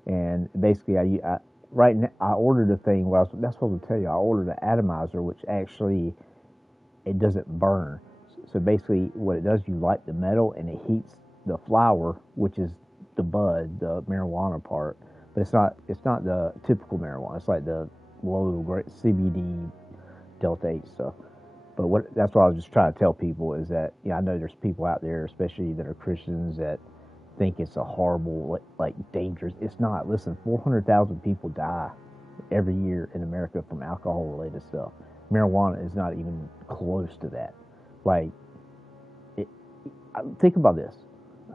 and basically I right now I ordered a thing. That's what I was gonna tell you. I ordered an atomizer, which actually it doesn't burn. So basically, what it does, you light the metal and it heats the flower, which is the bud, the marijuana part, but it's not the typical marijuana. It's like the low grade CBD Delta 8 stuff. But that's what I was just trying to tell people is that, I know there's people out there, especially that are Christians, that think it's a horrible, like dangerous. It's not. Listen, 400,000 people die every year in America from alcohol related stuff. Marijuana is not even close to that. Like, think about this.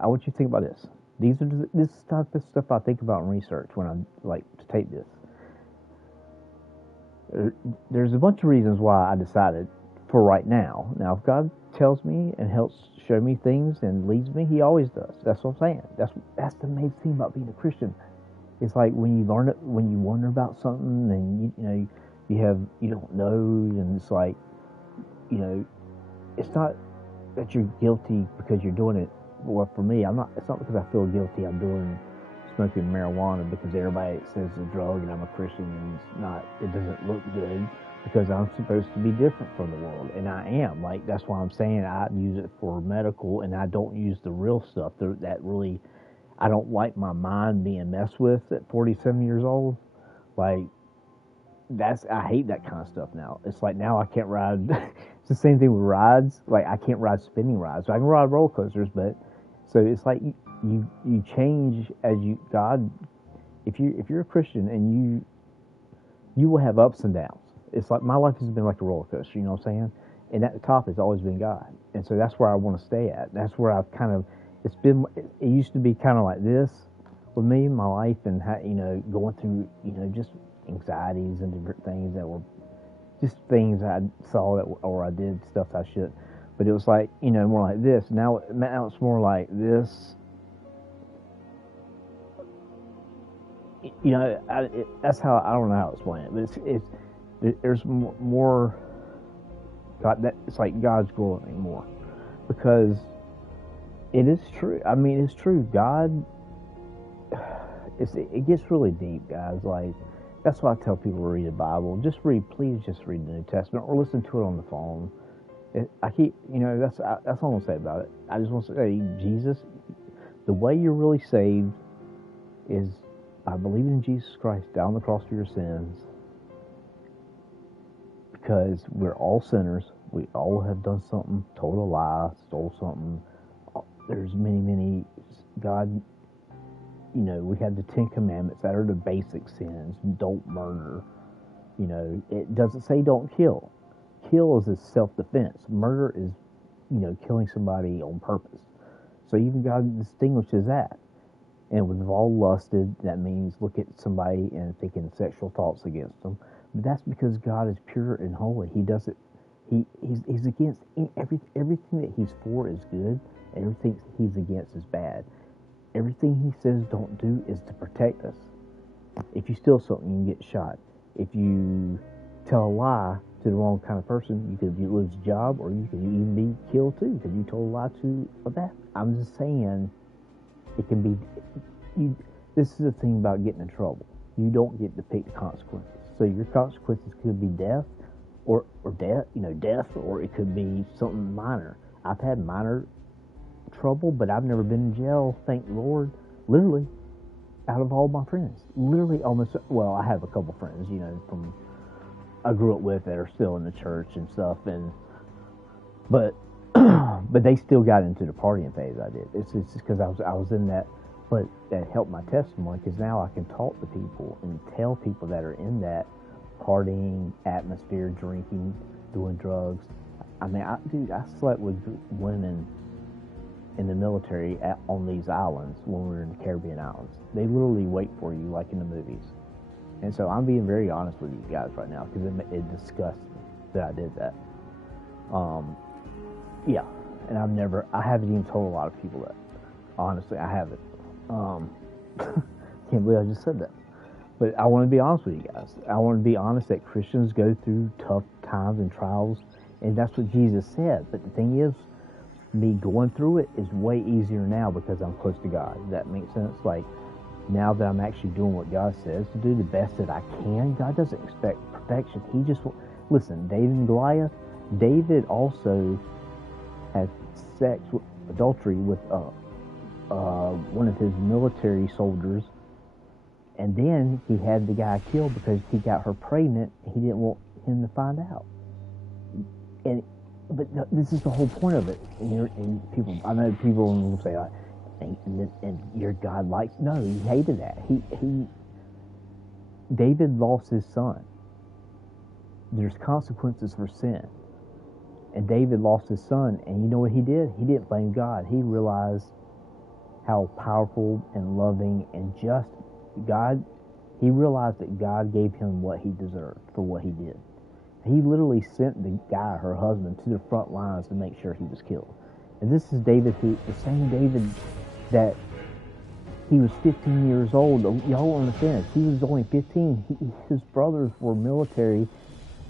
I want you to think about this. This type of stuff I think about in research when I like to take this. There's a bunch of reasons why I decided for right now. Now, if God tells me and helps show me things and leads me, He always does. That's what I'm saying. That's the amazing thing about being a Christian. It's like when you learn it, when you wonder about something, and you don't know, and it's like, it's not that you're guilty because you're doing it. Well, for me, it's not because I feel guilty. I'm smoking marijuana because everybody says it's a drug and I'm a Christian, and it doesn't look good, because I'm supposed to be different from the world, and I am. Like, that's why I'm saying I use it for medical, and I don't use the real stuff that really, I don't like my mind being messed with at 47 years old. Like, I hate that kind of stuff now. It's like, now I can't ride. It's the same thing with rides. Like, I can't ride spinning rides. So I can ride roller coasters, but so it's like you change as God. If you're a Christian, and you will have ups and downs. It's like my life has been like a roller coaster. You know what I'm saying? And at the top has always been God, and so that's where I want to stay at. That's where I've kind of. It used to be kind of like this with me in my life, and how, going through just anxieties and different things that were just things I saw or I did stuff I should. But it was like, more like this. Now it's more like this. That's how, I don't know how to explain it, but there's more. God, it's like God's growing more, because it is true. I mean, it's true. God, it gets really deep, guys. Like, that's why I tell people to read the Bible. Please just read the New Testament, or listen to it on the phone. That's all I'm gonna say about it. I just want to say, Jesus, the way you're really saved is by believing in Jesus Christ down the cross for your sins, because we're all sinners. We all have done something, told a lie, stole something. There's many, God, we have the 10 Commandments that are the basic sins. Don't murder. It doesn't say don't kill. Kill is a self-defense. Murder is, killing somebody on purpose. So even God distinguishes that. And we've all lusted. That means look at somebody and thinking sexual thoughts against them. But that's because God is pure and holy. He doesn't. He's against everything that he's for is good. Everything he's against is bad. Everything he says don't do is to protect us. If you steal something, you can get shot. If you tell a lie to the wrong kind of person, you could lose a job, or you could even be killed too because you told a lie to that. I'm just saying, it can be. This is the thing about getting in trouble. You don't get to pick the consequences. So your consequences could be death, or death, or it could be something minor. I've had minor trouble, but I've never been in jail, thank the Lord. Literally, out of all my friends, literally almost. Well, I have a couple friends, from I grew up with that are still in the church and stuff, but they still got into the partying phase. I did. It's just because I was in that. But that helped my testimony, because now I can talk to people and tell people that are in that partying atmosphere, drinking, doing drugs. I mean, I slept with women in the military on these islands when we were in the Caribbean islands. They literally wait for you like in the movies. And so I'm being very honest with you guys right now, because it disgusts me that I did that. Yeah. And I haven't even told a lot of people that. Honestly, I haven't. Can't believe I just said that. But I want to be honest with you guys. I want to be honest that Christians go through tough times and trials, and that's what Jesus said. But the thing is, me going through it is way easier now because I'm close to God. Does that make sense? Like, now that I'm actually doing what God says to do, the best that I can, God doesn't expect perfection. He just, listen, David and Goliath, David also had adultery with one of his military soldiers, and then he had the guy killed because he got her pregnant. He didn't want him to find out. But this is the whole point of it. And people, I know people will say, like, and your God likes. No, he hated that. David lost his son. There's consequences for sin. And David lost his son, and you know what he did? He didn't blame God. He realized how powerful and loving and just God. He realized that God gave him what he deserved for what he did. He literally sent the guy, her husband, to the front lines to make sure he was killed. And this is David, the same David that he was 15 years old. Y'all understand, he was only 15. His brothers were military,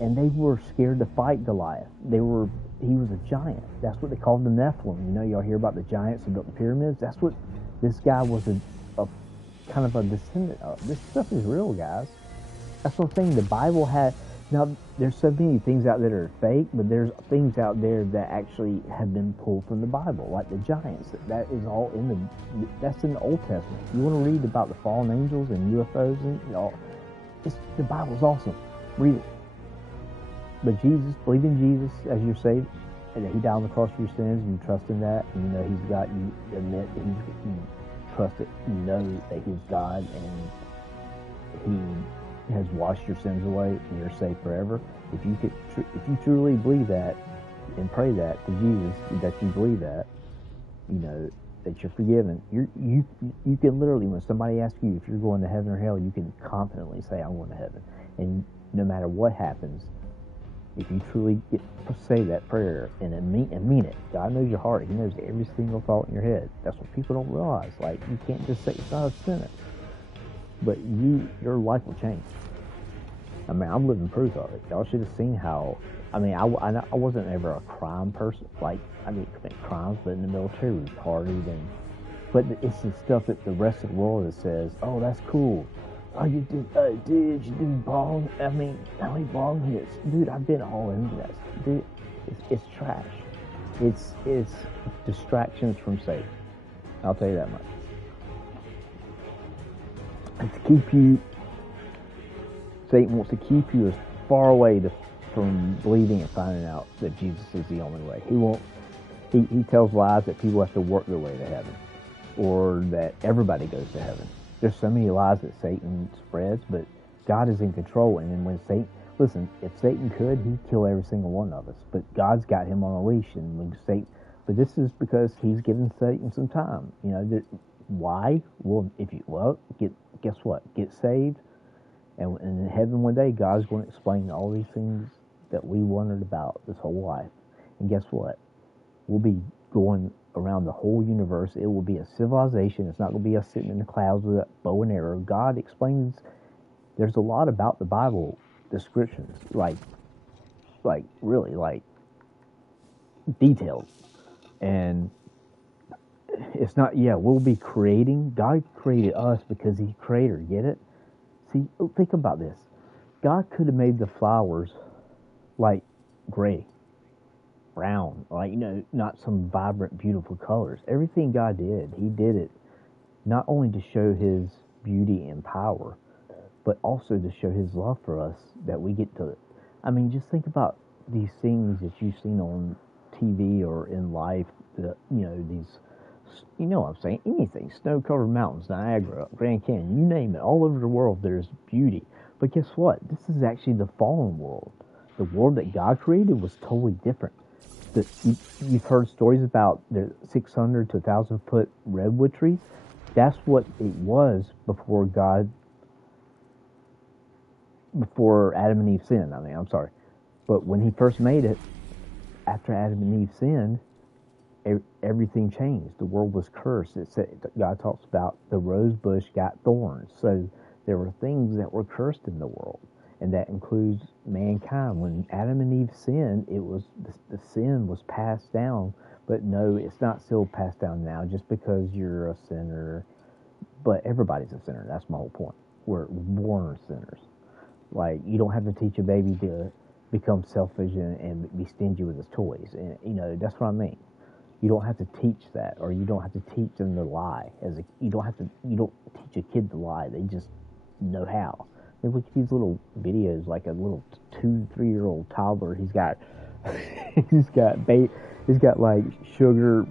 and they were scared to fight Goliath. He was a giant. That's what they called the Nephilim. Y'all hear about the giants who built the pyramids? That's what this guy was a kind of a descendant of. This stuff is real, guys. That's what I'm saying. The Bible had. Now, there's so many things out there that are fake, but there's things out there that actually have been pulled from the Bible, like the giants. That is all that's in the Old Testament. You want to read about the fallen angels and UFOs and the Bible's awesome. Read it. But Jesus, believe in Jesus as your Savior, and that He died on the cross for your sins, and you trust in that, and He's got you, admit that you trust it, you know that He's God, and He has washed your sins away, and you're saved forever. If you truly believe that, and pray that to Jesus, that you believe that, that you're forgiven, you can literally, when somebody asks you if you're going to heaven or hell, you can confidently say, I'm going to heaven. And no matter what happens, if you truly say that prayer and mean it, God knows your heart. He knows every single thought in your head. That's what people don't realize. Like, you can't just say it's not a sentence, but your life will change. I mean, I'm living proof of it. Y'all should have seen how. I mean, I wasn't ever a crime person. Like, I didn't commit crimes, but in the military we partied, but it's the stuff that the rest of the world that says, "Oh, that's cool. Oh, you did bong. I mean, how many bong hits, dude? I've been all into that, dude. It's trash. It's distractions from Satan. I'll tell you that much. And to keep you, Satan wants to keep you as far away from believing and finding out that Jesus is the only way. He won't. He tells lies that people have to work their way to heaven, or that everybody goes to heaven. There's so many lies that Satan spreads, but God is in control. And then when Satan, listen, if Satan could, he'd kill every single one of us. But God's got him on a leash, and when Satan. But this is because he's giving Satan some time. You know, why? Well, guess what? Get saved, and in heaven one day, God's going to explain all these things that we wondered about this whole life. And guess what? We'll be going around the whole universe. It will be a civilization. It's not going to be us sitting in the clouds with a bow and arrow. God explains. There's a lot about the Bible descriptions, like really, like detailed. And it's not, we'll be creating. God created us because He's creator. Get it? See, think about this. God could have made the flowers like gray, brown, like, not some vibrant, beautiful colors. Everything God did, He did it not only to show His beauty and power, but also to show His love for us, that we get to. I mean, just think about these things that you've seen on TV or in life. These, what I'm saying, anything, snow-covered mountains, Niagara, Grand Canyon, you name it. All over the world, there's beauty. But guess what? This is actually the fallen world. The world that God created was totally different. You've heard stories about the 600 to 1,000 foot redwood trees. That's what it was before Adam and Eve sinned. I'm sorry. But when He first made it, after Adam and Eve sinned, everything changed. The world was cursed. God talks about the rose bush got thorns. So there were things that were cursed in the world. And that includes mankind. When Adam and Eve sinned, it was the sin was passed down. But no, it's not still passed down now just because you're a sinner. But everybody's a sinner. That's my whole point. We're born sinners. Like, you don't have to teach a baby to become selfish and be stingy with his toys. And, that's what I mean. You don't have to teach that, or you don't have to teach them to lie. You don't teach a kid to lie. They just know how. They look at these little videos, like a little 2-3-year-old toddler. He's got like sugar,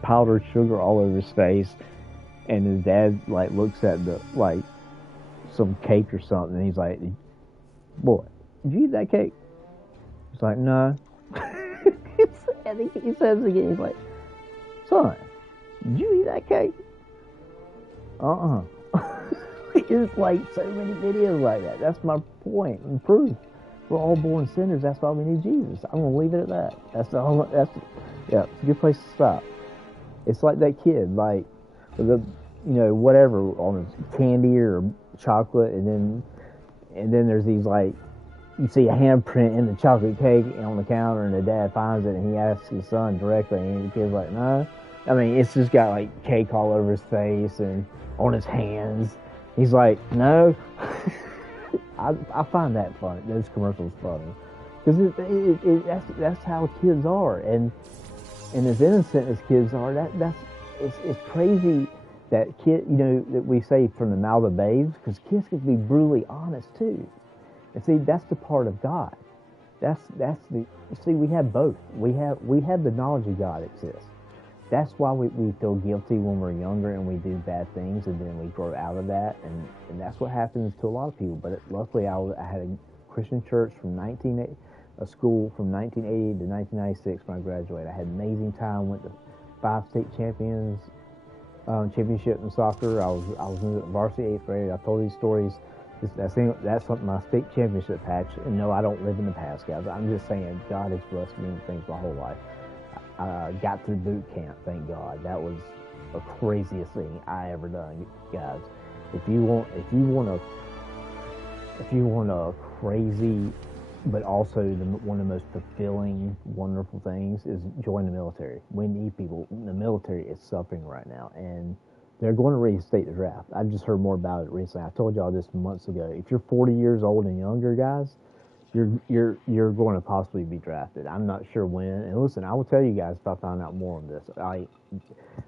powdered sugar all over his face, and his dad like looks at some cake or something, and he's like, "Boy, did you eat that cake?" He's like, "No." And he says it again. He's like, "Son, did you eat that cake?" It's like so many videos like that. That's my point and proof. We're all born sinners. That's why we need Jesus. I'm gonna leave it at that. It's a good place to stop. It's like that kid, like whatever on his candy or chocolate, and then there's these, like, you see a handprint in the chocolate cake on the counter, and the dad finds it, and he asks his son directly, and the kid's like, "No." I mean, it's just got like cake all over his face and on his hands. He's like, "No." I find that funny. Those commercials funny because that's how kids are, and as innocent as kids are, it's crazy that that we say from the mouth of babes, because kids can be brutally honest too. And see, that's the part of God. We have both. We have the knowledge of God exists. That's why we feel guilty when we're younger and we do bad things, and then we grow out of that, and that's what happens to a lot of people. But luckily, I had a Christian church a school from 1980 to 1996 when I graduated. I had an amazing time. Went to 5 state championship in soccer. I was in the varsity 8th grade. I told these stories. That's my state championship patch. And no, I don't live in the past, guys. I'm just saying God has blessed me with things my whole life. I got through boot camp, thank God. That was the craziest thing I ever done, guys. If you want a crazy, but also one of the most fulfilling, wonderful things is join the military. We need people. The military is suffering right now, and they're going to reinstate the draft. I just heard more about it recently. I told y'all this months ago. If you're 40 years old and younger, guys, you're going to possibly be drafted. I'm not sure when. And listen, I will tell you guys if I find out more on this. I'm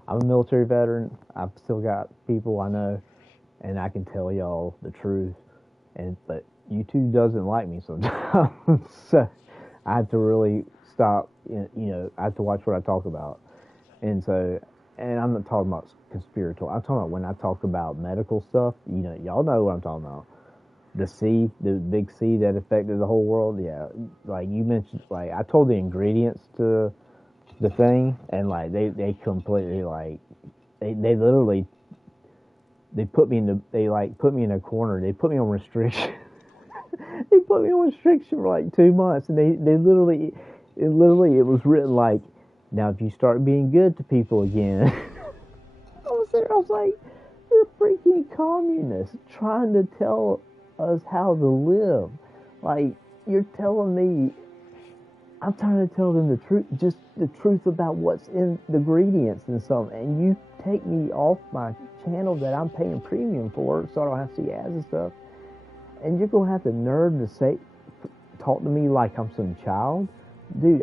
a military veteran. I've still got people I know, and I can tell y'all the truth. But YouTube doesn't like me sometimes. So I have to really stop. I have to watch what I talk about. And so, and I'm not talking about conspiratorial. I'm talking about when I talk about medical stuff. Y'all know what I'm talking about. The big C that affected the whole world. Yeah, like you mentioned, like I told the ingredients to the thing, and like they completely like they literally they put me in a corner. They put me on restriction. They put me on restriction for like 2 months, and they literally it was written like, now if you start being good to people again. I was there. I was like, you're freaking communists trying to tell us how to live. Like, you're telling me, I'm trying to tell them the truth, just the truth about what's in the ingredients and something, and you take me off my channel that I'm paying premium for, so I don't have to see ads and stuff, and you're gonna have the nerve to talk to me like I'm some child, dude.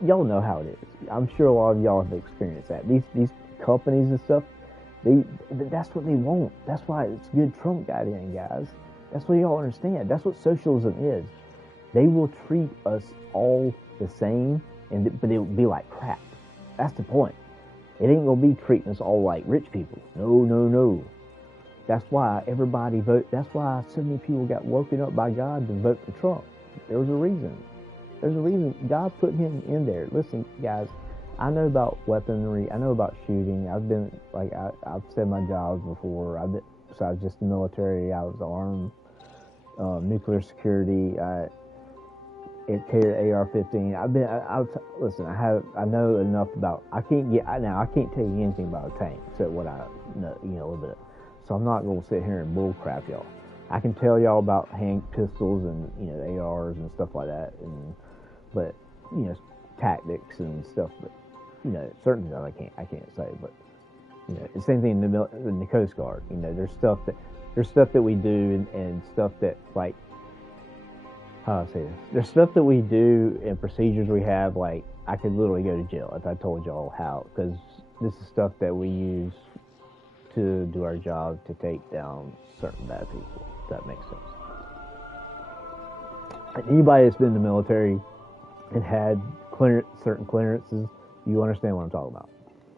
Y'all know how it is. I'm sure a lot of y'all have experienced that. These companies and stuff, that's what they want. That's why it's good Trump got in, guys. That's what y'all understand. That's what socialism is. They will treat us all the same, but it will be like crap. That's the point. It ain't gonna be treating us all like rich people. No. That's why everybody vote. That's why so many people got woken up by God to vote for Trump. There was a reason. There's a reason God put him in there. Listen, guys, I know about weaponry. I know about shooting. I've said my jobs before. Besides just the military, I was armed, nuclear security. It carried AR-15. Listen. I know enough about. I can't tell you anything about a tank except what I know, a little bit. So I'm not gonna sit here and bull crap y'all. I can tell y'all about hand pistols and ARs and stuff like that, but tactics and stuff. But certain things I can't say. But the same thing in the Coast Guard. There's stuff that we do and stuff that like how do I say this? There's stuff that we do and procedures we have. Like I could literally go to jail if I told y'all how, because this is stuff that we use to do our job to take down certain bad people. If that makes sense. Anybody that's been in the military and had certain clearances, you understand what I'm talking about.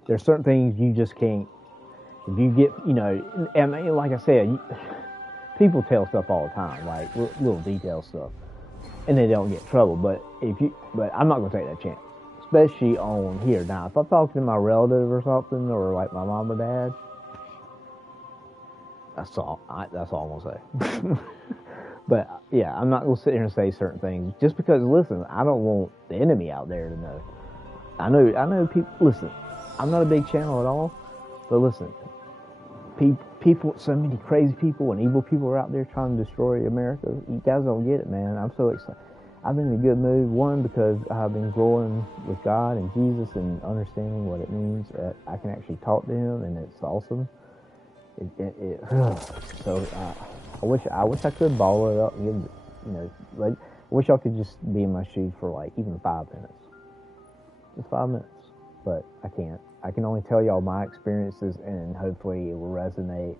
There's certain things you just can't. If you get, and like I said, people tell stuff all the time, like little detail stuff, and they don't get in trouble. But I'm not gonna take that chance, especially on here. Now, if I'm talking to my relative or something, or like my mom or dad, that's all I'm gonna say. But yeah, I'm not gonna sit here and say certain things just because. Listen, I don't want the enemy out there to know. I know people. Listen, I'm not a big channel at all, but listen, people, so many crazy people and evil people are out there trying to destroy America. You guys don't get it, man. I'm so excited. I've been in a good mood. One, because I've been growing with God and Jesus and understanding what it means. I can actually talk to Him, and it's awesome. So I wish I could ball it up and give, like I wish y'all could just be in my shoes for like even 5 minutes, just 5 minutes. But I can't. I can only tell y'all my experiences, and hopefully it will resonate,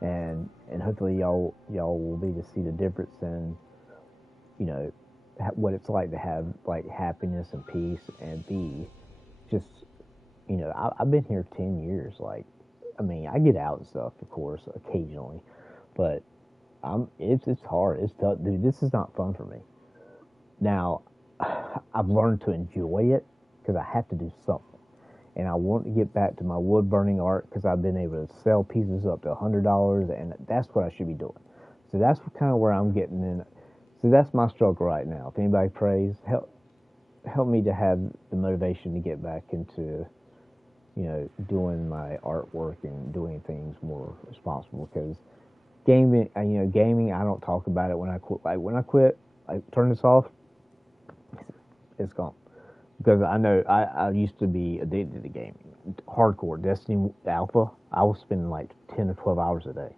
and hopefully y'all will be to see the difference in, what it's like to have like happiness and peace, and be just, I've been here 10 years. Like, I mean, I get out and stuff, of course, occasionally, but it's hard. It's tough, dude. This is not fun for me. Now, I've learned to enjoy it because I have to do something. And I want to get back to my wood burning art because I've been able to sell pieces up to $100, and that's what I should be doing. So that's kind of where I'm getting in. So that's my struggle right now. If anybody prays, help me to have the motivation to get back into, doing my artwork and doing things more responsible. Because gaming, I don't talk about it when I quit. Like when I quit, I turn this off, it's gone. Because I know I used to be addicted to gaming, hardcore Destiny Alpha. I was spending like 10 or 12 hours a day,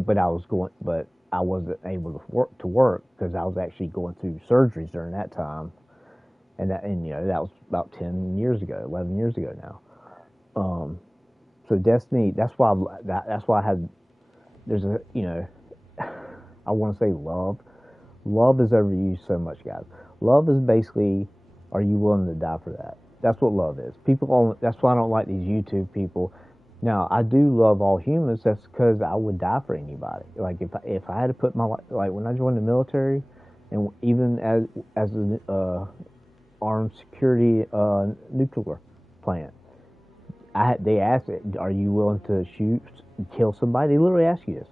but I wasn't able to work because I was actually going through surgeries during that time, and that was about 10 years ago, 11 years ago now. So Destiny, that's why I had. There's a I want to say love. Love is overused so much, guys. Love is basically, are you willing to die for that? That's what love is. That's why I don't like these YouTube people. Now, I do love all humans. That's because I would die for anybody. Like if I had to put my life, like when I joined the military, and even as an armed security nuclear plant, they asked it, are you willing to kill somebody? They literally ask you this,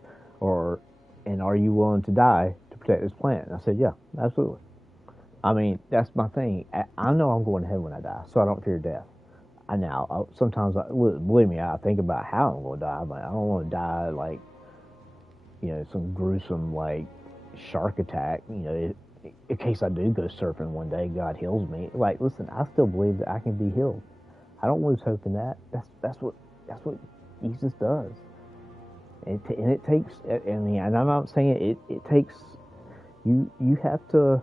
and are you willing to die to protect this plant? And I said, yeah, absolutely. I mean, that's my thing. I know I'm going to heaven when I die, so I don't fear death. Sometimes, believe me, I think about how I'm going to die. I'm like, I don't want to die like, some gruesome like shark attack. In case I do go surfing one day, God heals me. Like, listen, I still believe that I can be healed. I don't lose hope in that. That's what Jesus does. And it takes. And I'm not saying it takes. You have to.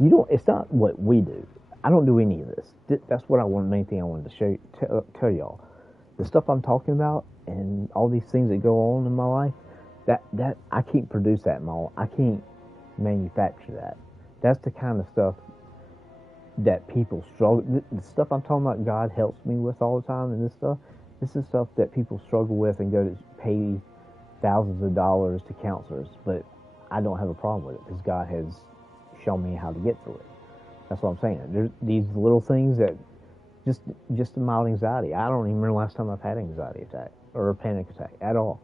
You don't. It's not what we do. I don't do any of this. That's what main thing I wanted to tell y'all. The stuff I'm talking about and all these things that go on in my life, that I can't produce that in my life. I can't manufacture that. That's the kind of stuff that people struggle. The stuff I'm talking about, God helps me with all the time, and this is stuff that people struggle with and go to pay thousands of dollars to counselors. But I don't have a problem with it because God has shown me how to get through it. That's what I'm saying. There's these little things that just a mild anxiety. I don't even remember the last time I've had an anxiety attack or a panic attack at all.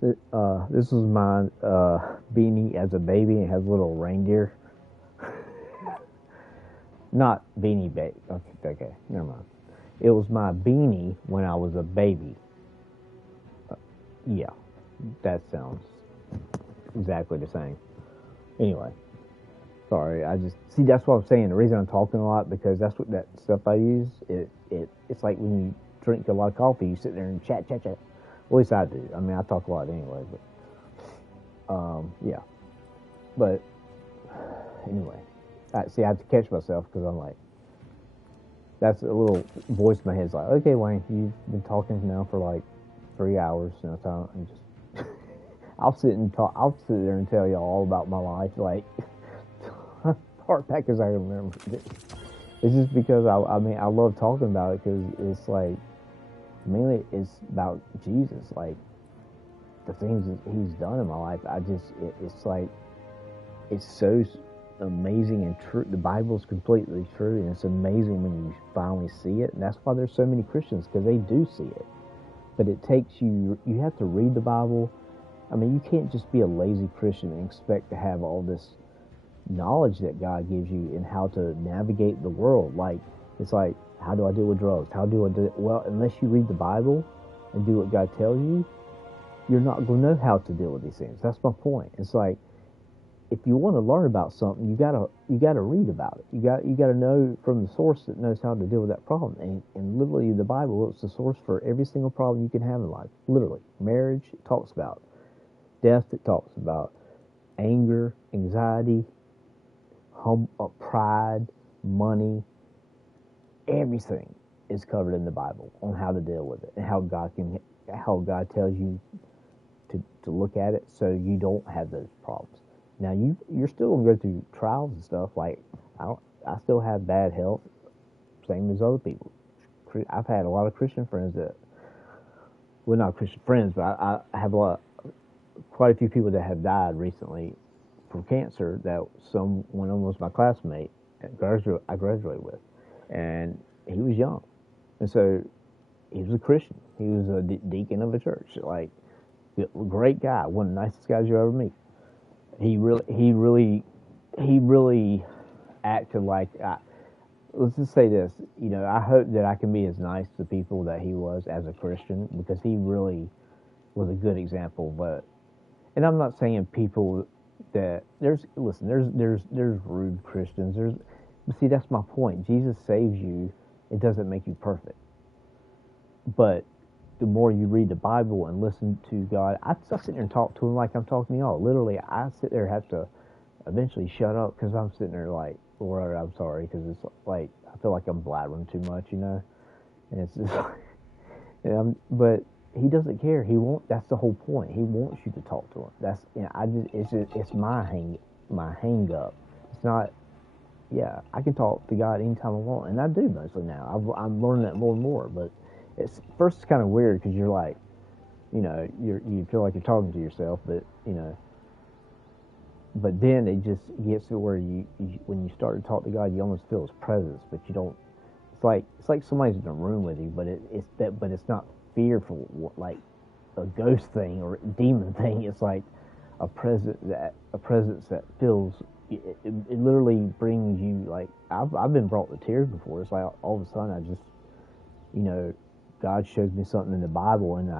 This was my beanie as a baby. It has little reindeer. Not beanie baby. Okay, never mind. It was my beanie when I was a baby. Yeah, that sounds exactly the same. Anyway, sorry. That's what I'm saying. The reason I'm talking a lot because that's what that stuff I use. It's like when you drink a lot of coffee, you sit there and chat. Well, at least I do. I mean, I talk a lot anyway. But yeah. But anyway, I have to catch myself because I'm like, that's a little voice in my head's like, okay, Wayne, you've been talking now for like 3 hours. Now time and just. I'll sit there and tell y'all all about my life, like far back as I remember. It's just because I love talking about it because it's like mainly it's about Jesus, like the things that He's done in my life. It's like it's so amazing and true. The Bible's completely true, and it's amazing when you finally see it. And that's why there's so many Christians because they do see it. But it takes you have to read the Bible. I mean, you can't just be a lazy Christian and expect to have all this knowledge that God gives you in how to navigate the world. Like, it's like, how do I deal with drugs? How do I do it? Well, unless you read the Bible and do what God tells you, you're not going to know how to deal with these things. That's my point. It's like, if you want to learn about something, you gotta read about it. You gotta know from the source that knows how to deal with that problem. And literally, the Bible is the source for every single problem you can have in life. Literally, marriage, it talks about. Death, it talks about anger, anxiety, pride, money. Everything is covered in the Bible on how to deal with it and how God tells you to look at it so you don't have those problems. Now you're still gonna go through trials and stuff. Like I still have bad health, same as other people. I've had a lot of Christian friends not Christian friends, but I have quite a few people that have died recently from cancer. One of them was my classmate I graduated with, and he was young, and so he was a Christian. He was a deacon of a church, like great guy, one of the nicest guys you ever meet. He really acted like. Let's just say this, I hope that I can be as nice to people that he was as a Christian because he really was a good example. But, and I'm not saying people that there's rude Christians. See, that's my point. Jesus saves you. It doesn't make you perfect. But the more you read the Bible and listen to God, I sit there and talk to Him like I'm talking to y'all. Literally, I sit there and have to eventually shut up because I'm sitting there like, Lord, I'm sorry, because it's like I feel like I'm blabbering too much, and it's just like, but he doesn't care. He won't. That's the whole point. He wants you to talk to him. That's, you know, it's my hang up. It's not. Yeah, I can talk to God anytime I want, and I do mostly now. I'm learning that more and more. But it's first it's kind of weird because you're like, you know, you feel like you're talking to yourself, but you know. But then it just gets to where you when you start to talk to God, you almost feel His presence, but you don't. It's like somebody's in a room with you, but it's not fearful like a ghost thing or a demon thing. It's like a presence that feels. It literally brings you like I've been brought to tears before. It's like all of a sudden I just, you know, God shows me something in the Bible, and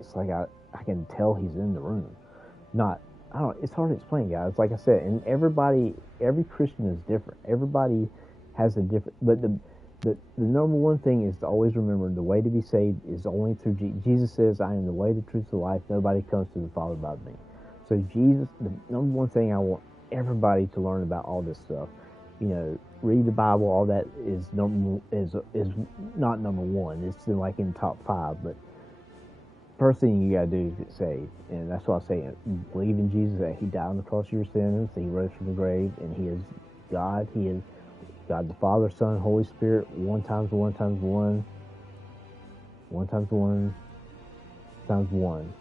it's like I can tell He's in the room. Not I don't. It's hard to explain, guys. Like I said, and every Christian is different. Everybody has a different. But the number one thing is to always remember the way to be saved is only through Jesus. Jesus says, "I am the way, the truth, the life. Nobody comes to the Father but me." So Jesus, the number one thing I want everybody to learn about all this stuff, you know, read the Bible. All that is not number one. It's like in top 5, but. First thing you gotta do is get saved, and that's what I'm saying. Believe in Jesus, that He died on the cross for your sins, that He rose from the grave, and He is God. He is God the Father, Son, Holy Spirit. 1 times 1 times 1. 1 times 1 times 1.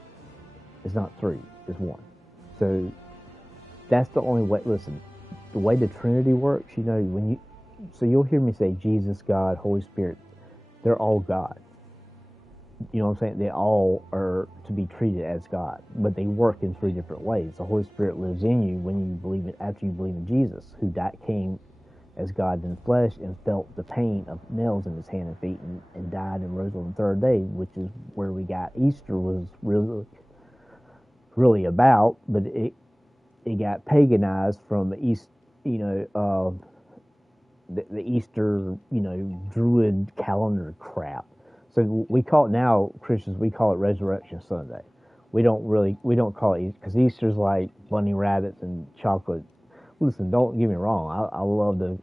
It's not 3. It's 1. So that's the only way. Listen, the way the Trinity works, you know, so you'll hear me say Jesus, God, Holy Spirit. They're all God. You know what I'm saying? They all are to be treated as God, but they work in 3 different ways. The Holy Spirit lives in you when you believe it, after you believe in Jesus, who came as God in flesh and felt the pain of nails in His hand and feet and died and rose on the 3rd day, which is where we got Easter was really about, but it got paganized from the East, you know, the Easter, you know, Druid calendar crap. So we call it now, Christians, we call it Resurrection Sunday. We don't call it Easter, because Easter's like bunny rabbits and chocolate. Listen, don't get me wrong. I love those.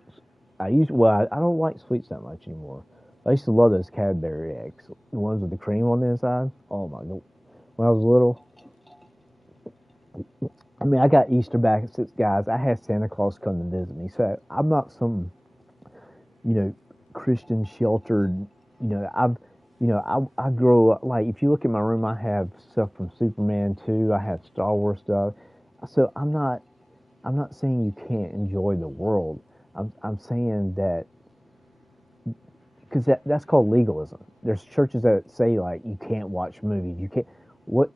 I don't like sweets that much anymore. I used to love those Cadbury eggs, the ones with the cream on the inside. Oh my God. When I was little, I mean, I got Easter baskets, guys. I had Santa Claus come to visit me. So I'm not some, you know, Christian sheltered, you know, I grow up, like, if you look at my room, I have stuff from Superman 2, I have Star Wars stuff. So I'm not saying you can't enjoy the world. I'm saying that, because that's called legalism. There's churches that say, like, you can't watch movies, you can't, but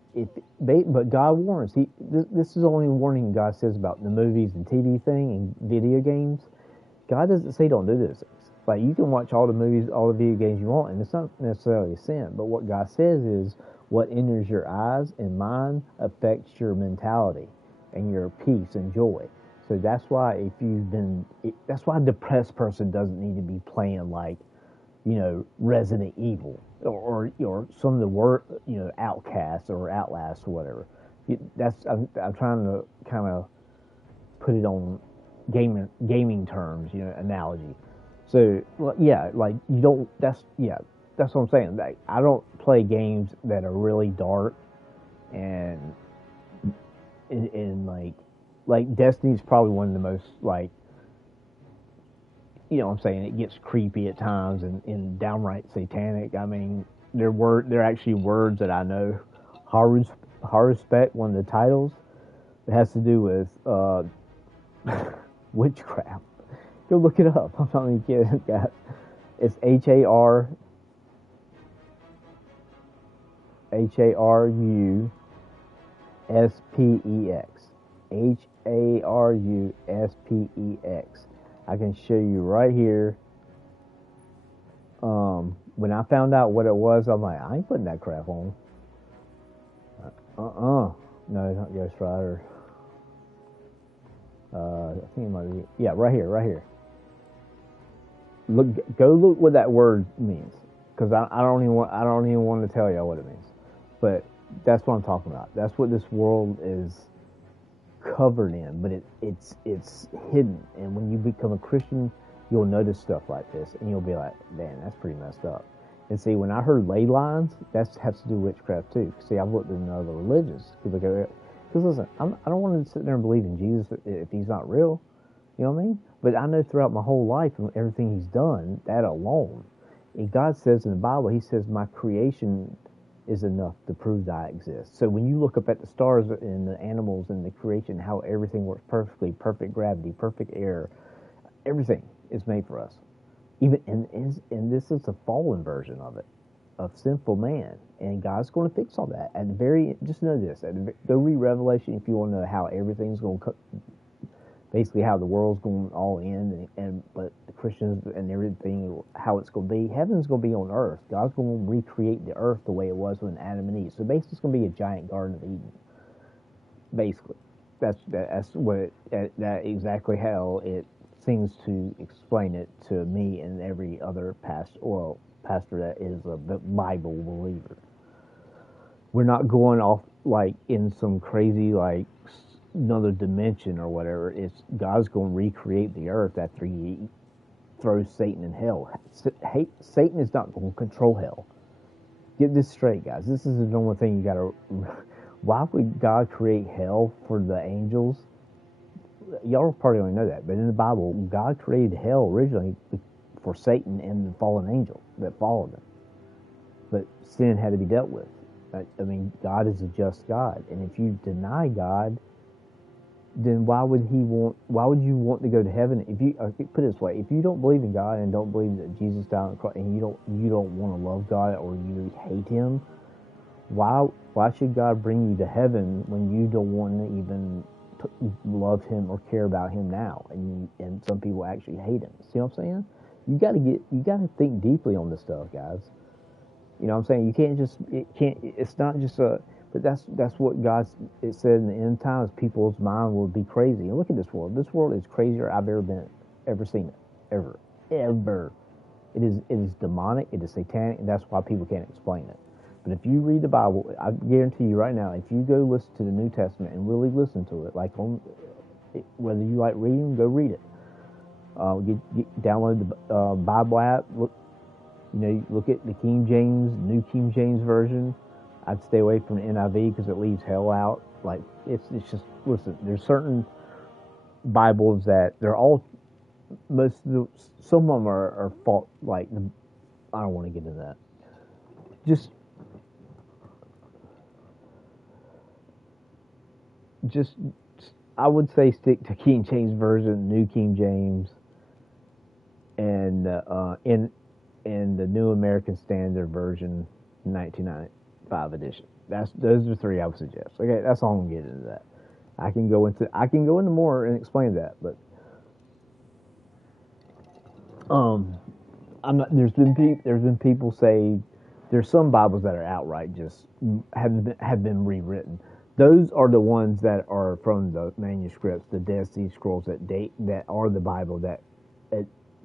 God warns. This is the only warning God says about the movies and TV thing and video games. God doesn't say don't do this. Like, you can watch all the movies, all the video games you want, and it's not necessarily a sin. But what God says is what enters your eyes and mind affects your mentality and your peace and joy. So that's why that's why a depressed person doesn't need to be playing, like, you know, Resident Evil or some of the you know, Outcast or Outlast or whatever. I'm trying to kind of put it on gaming terms, you know, analogy. So, yeah, like, you don't, that's what I'm saying. Like, I don't play games that are really dark and like Destiny's probably one of the most, like, you know what I'm saying, it gets creepy at times and downright satanic. I mean, they're actually words that I know. Horrorspect, one of the titles, it has to do with witchcraft. Go look it up. I'm not even kidding, guys. It's HARUSPEX. HARUSPEX. I can show you right here. When I found out what it was, I'm like, I ain't putting that crap on. No, it's not Ghost Rider. I think it might be. Yeah, right here. Go look what that word means, because I don't even want to tell y'all what it means. But that's what I'm talking about. That's what this world is covered in, but it's hidden. And when you become a Christian, you'll notice stuff like this, and you'll be like, "Man, that's pretty messed up." And see, when I heard ley lines, that has to do with witchcraft too. See, I've looked into other religions. Because listen, I don't want to sit there and believe in Jesus if he's not real. You know what I mean? But I know throughout my whole life and everything he's done, that alone. And God says in the Bible, he says, my creation is enough to prove that I exist. So when you look up at the stars and the animals and the creation, how everything works perfectly, perfect gravity, perfect air, everything is made for us. Even and this is a fallen version of it, of sinful man, and God's going to fix all that. At the very, just know this: go read Revelation if you want to know how everything's going to, basically how the world's going to all end, and but the Christians and everything, how it's going to be. Heaven's going to be on earth. God's going to recreate the earth the way it was when Adam and Eve. So basically, it's going to be a giant Garden of Eden. Basically, that's what that exactly how it seems to explain it to me and every other pastor that is a Bible believer. We're not going off like in some crazy like another dimension or whatever. It's God's going to recreate the earth after he throws Satan in hell. Satan is not going to control hell. Get this straight, guys. This is the normal thing you got to. Why would God create hell for the angels? Y'all probably don't know that, but in the Bible, God created hell originally for Satan and the fallen angel that followed him. But sin had to be dealt with. I mean, God is a just God, and if you deny God, then why would you want to go to heaven? If you put it this way, if you don't believe in God and don't believe that Jesus died on the cross, and you don't want to love God or you hate Him, why should God bring you to heaven when you don't want to even love him or care about him now, and some people actually hate him? See what I'm saying? You got to think deeply on this stuff, guys. You know what I'm saying? It's not just a, but that's what it said in the end times, people's mind will be crazy. And look at this world. This world is crazier I've ever seen it. Ever. It is demonic, it is satanic, and that's why people can't explain it. But if you read the Bible, I guarantee you right now, if you go listen to the New Testament and really listen to it, like whether you like reading, go read it. Download the Bible app. Look at the King James, New King James version. I'd stay away from the NIV because it leaves hell out. Like it's just, listen. There's certain Bibles that they're all some of them are fault. Like I don't want to get into that. Just I would say stick to King James version, New King James, and in the New American Standard Version, 1995 edition. Those are three I would suggest. Okay, that's all I'm getting into that. I can go into more and explain that, but I'm not. There's been people say there's some Bibles that are outright just have been rewritten. Those are the ones that are from the manuscripts, the Dead Sea Scrolls that are the Bible that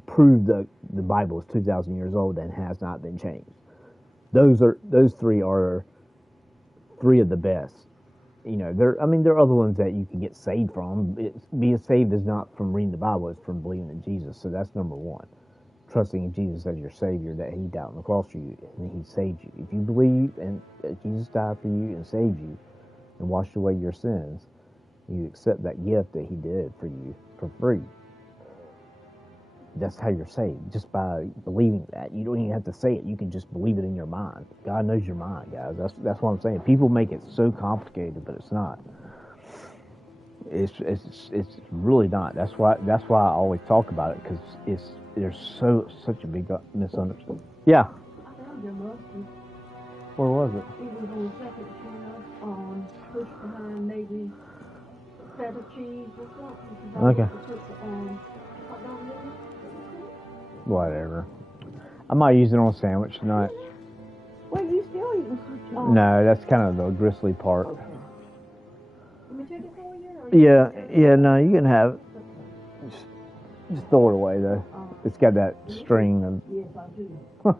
prove the Bible is 2,000 years old and has not been changed. Those three are three of the best. There are other ones that you can get saved from. Being saved is not from reading the Bible; it's from believing in Jesus. So that's number one. Trusting in Jesus as your Savior, that He died on the cross for you and He saved you. If you believe and that Jesus died for you and saved you and washed away your sins, you accept that gift that He did for you for free. That's how you're saved, just by believing that. You don't even have to say it. You can just believe it in your mind. God knows your mind, guys. That's what I'm saying. People make it so complicated, but it's not. It's really not. That's why I always talk about it, because there's such a big misunderstanding. Yeah. I found your mustard. Where was it? It was on the second shelf, pushed behind maybe feta cheese or something. Okay. I put the hot dog in it. Whatever. I might use it on a sandwich tonight. Well, you still eating switch on. No, that's kind of the gristly part. Okay. Let me take it for you? Or Yeah, no, you can have it. Just throw it away, though. It's got that string of... Yes, I do. Huh.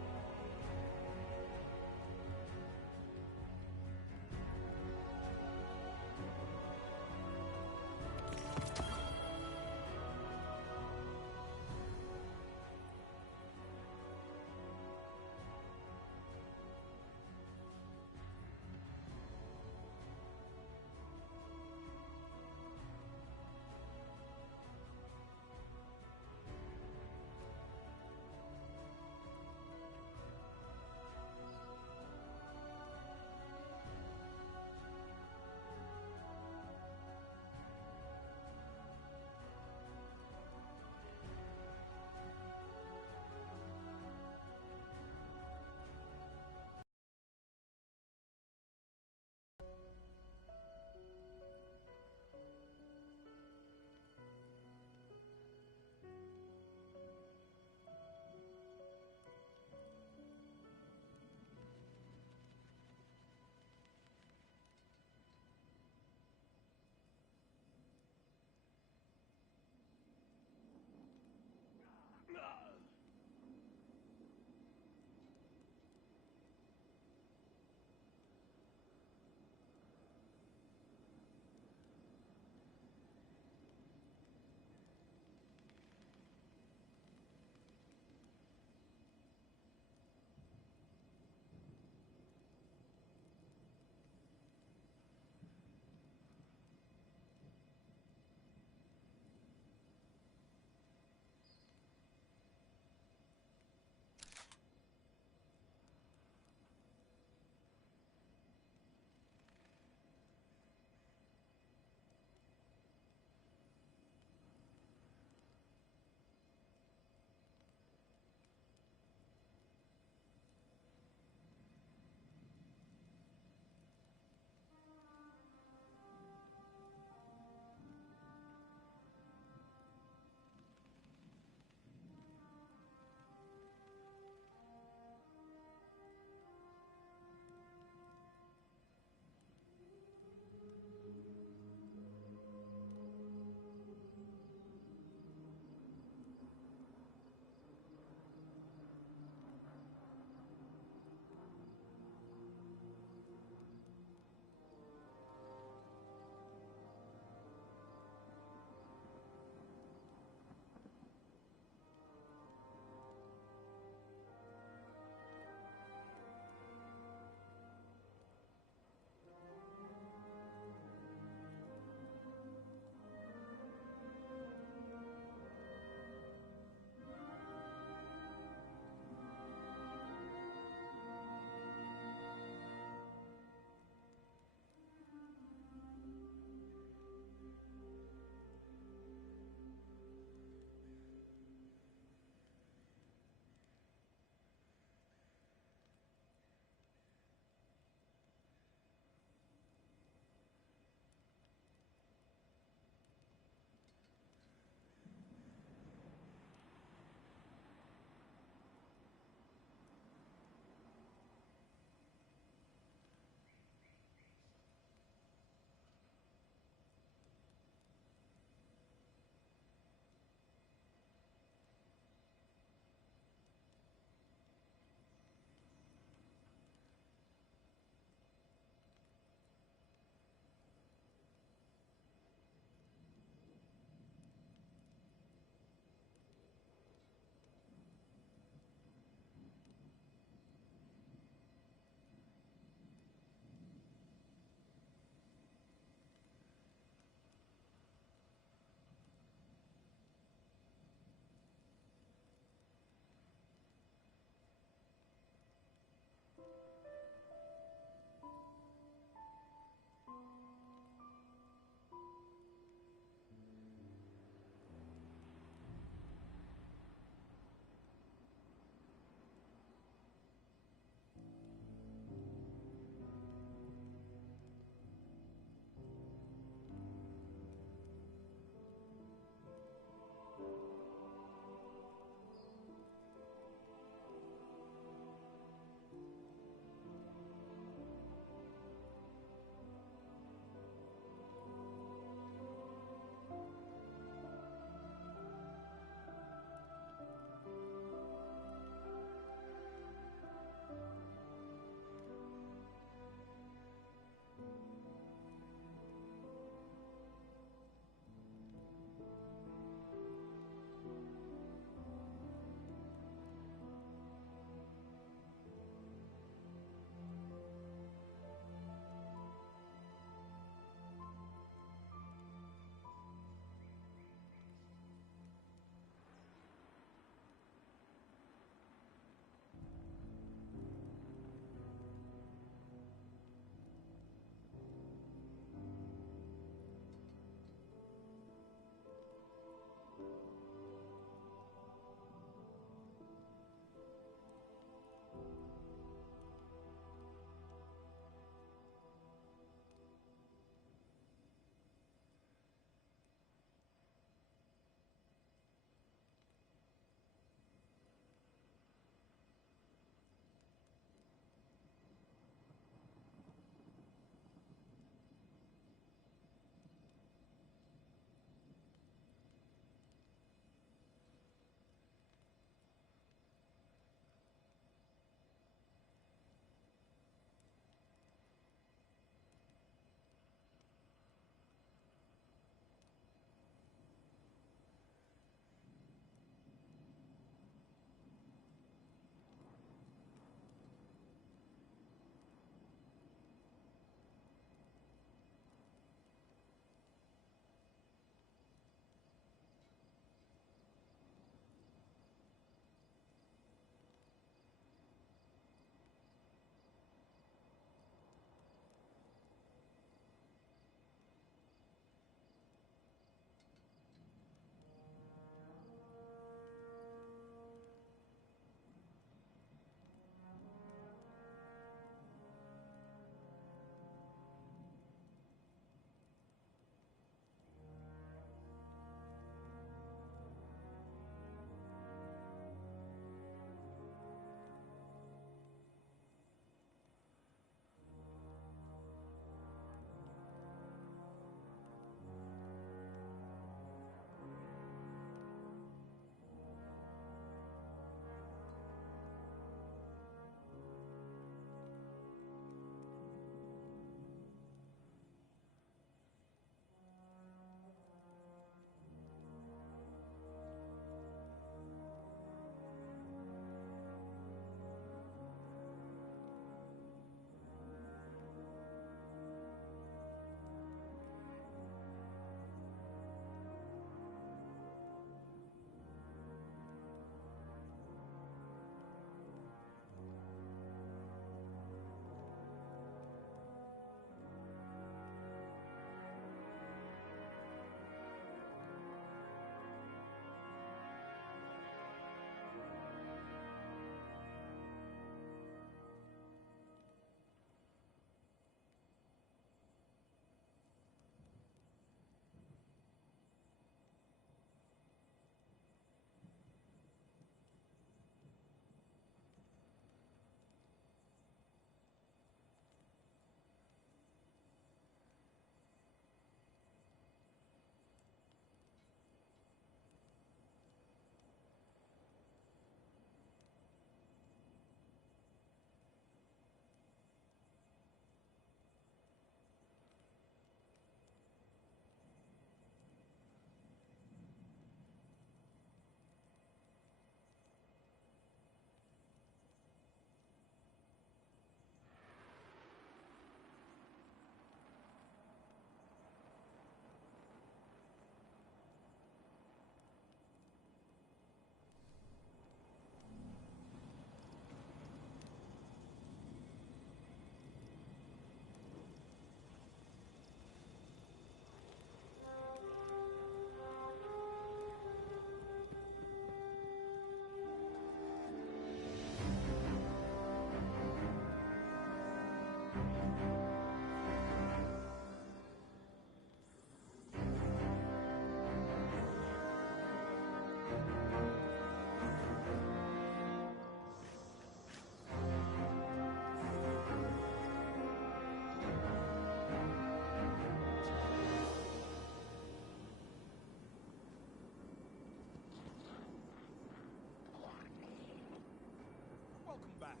Welcome back.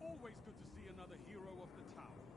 Always good to see another hero of the tower.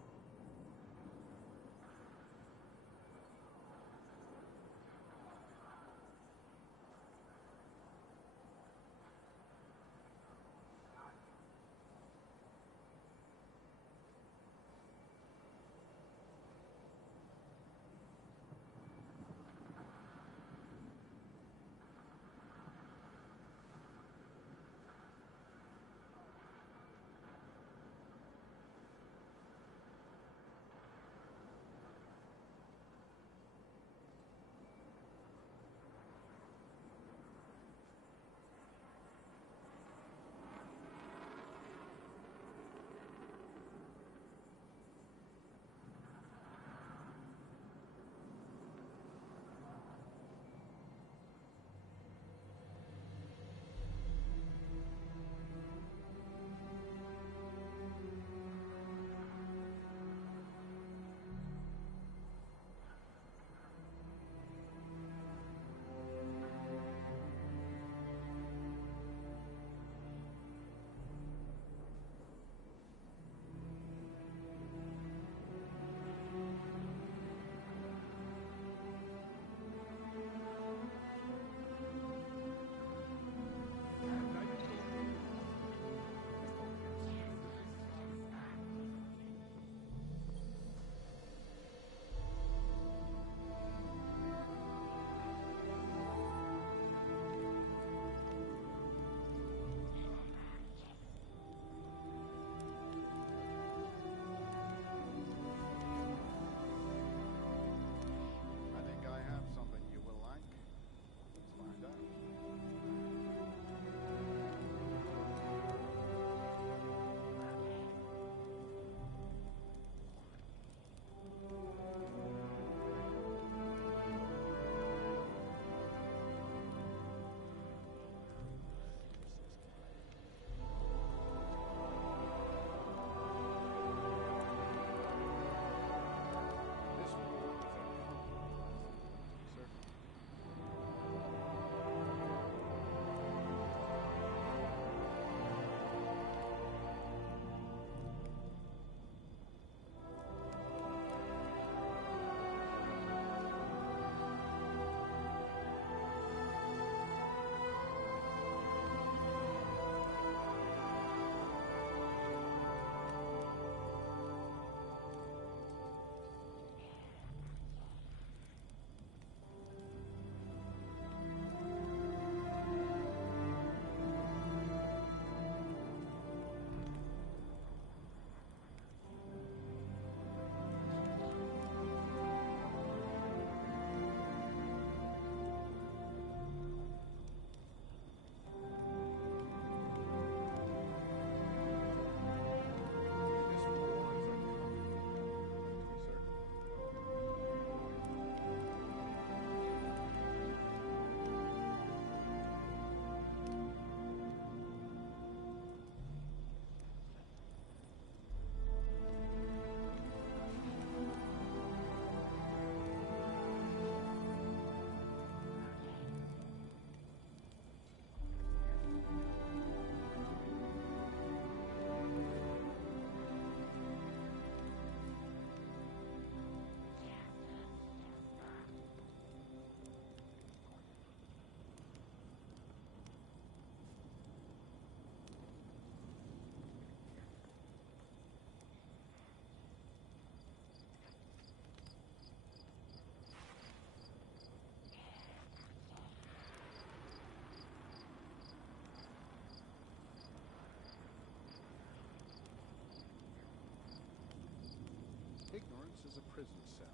Ignorance is a prison cell.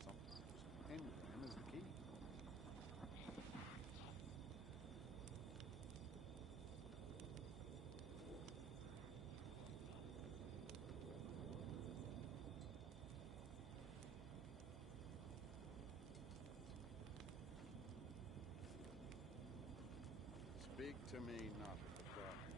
Sometimes anything is the key. Speak to me not of the darkness.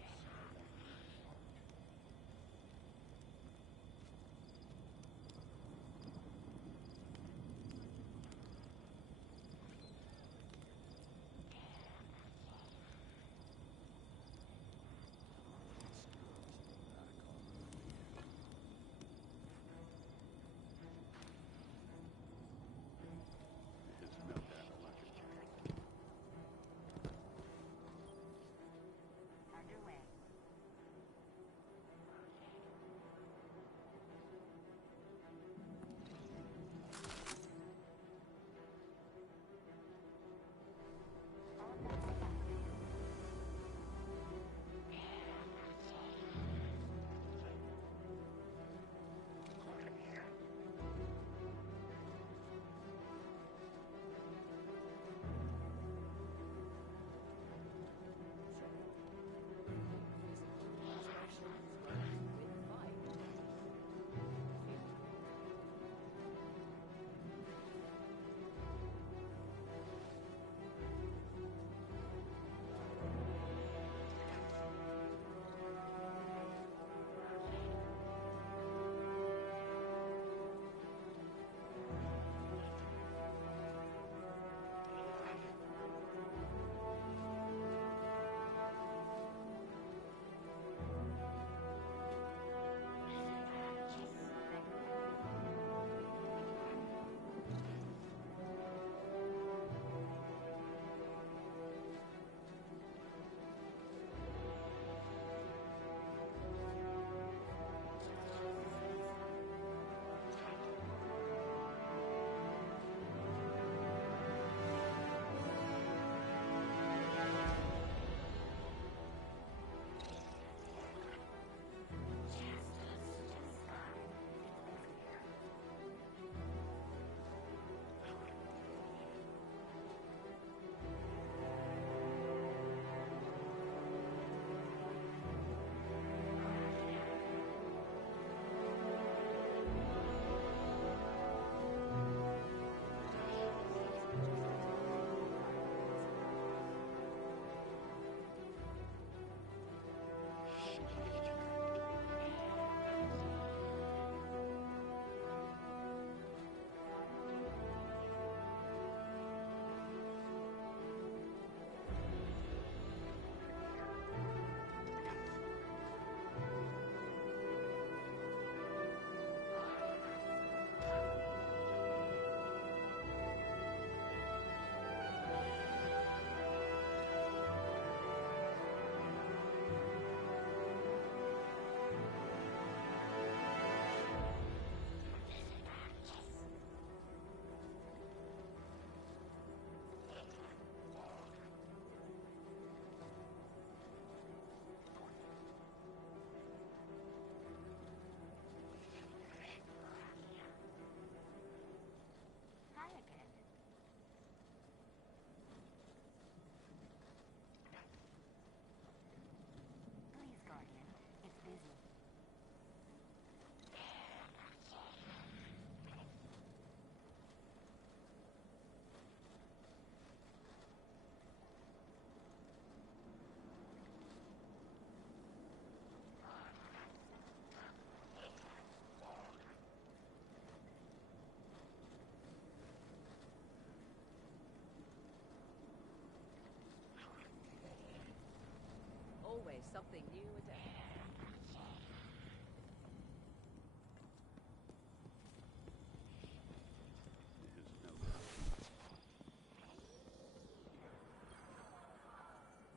something new a day.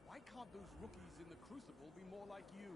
Why can't those rookies in the Crucible be more like you?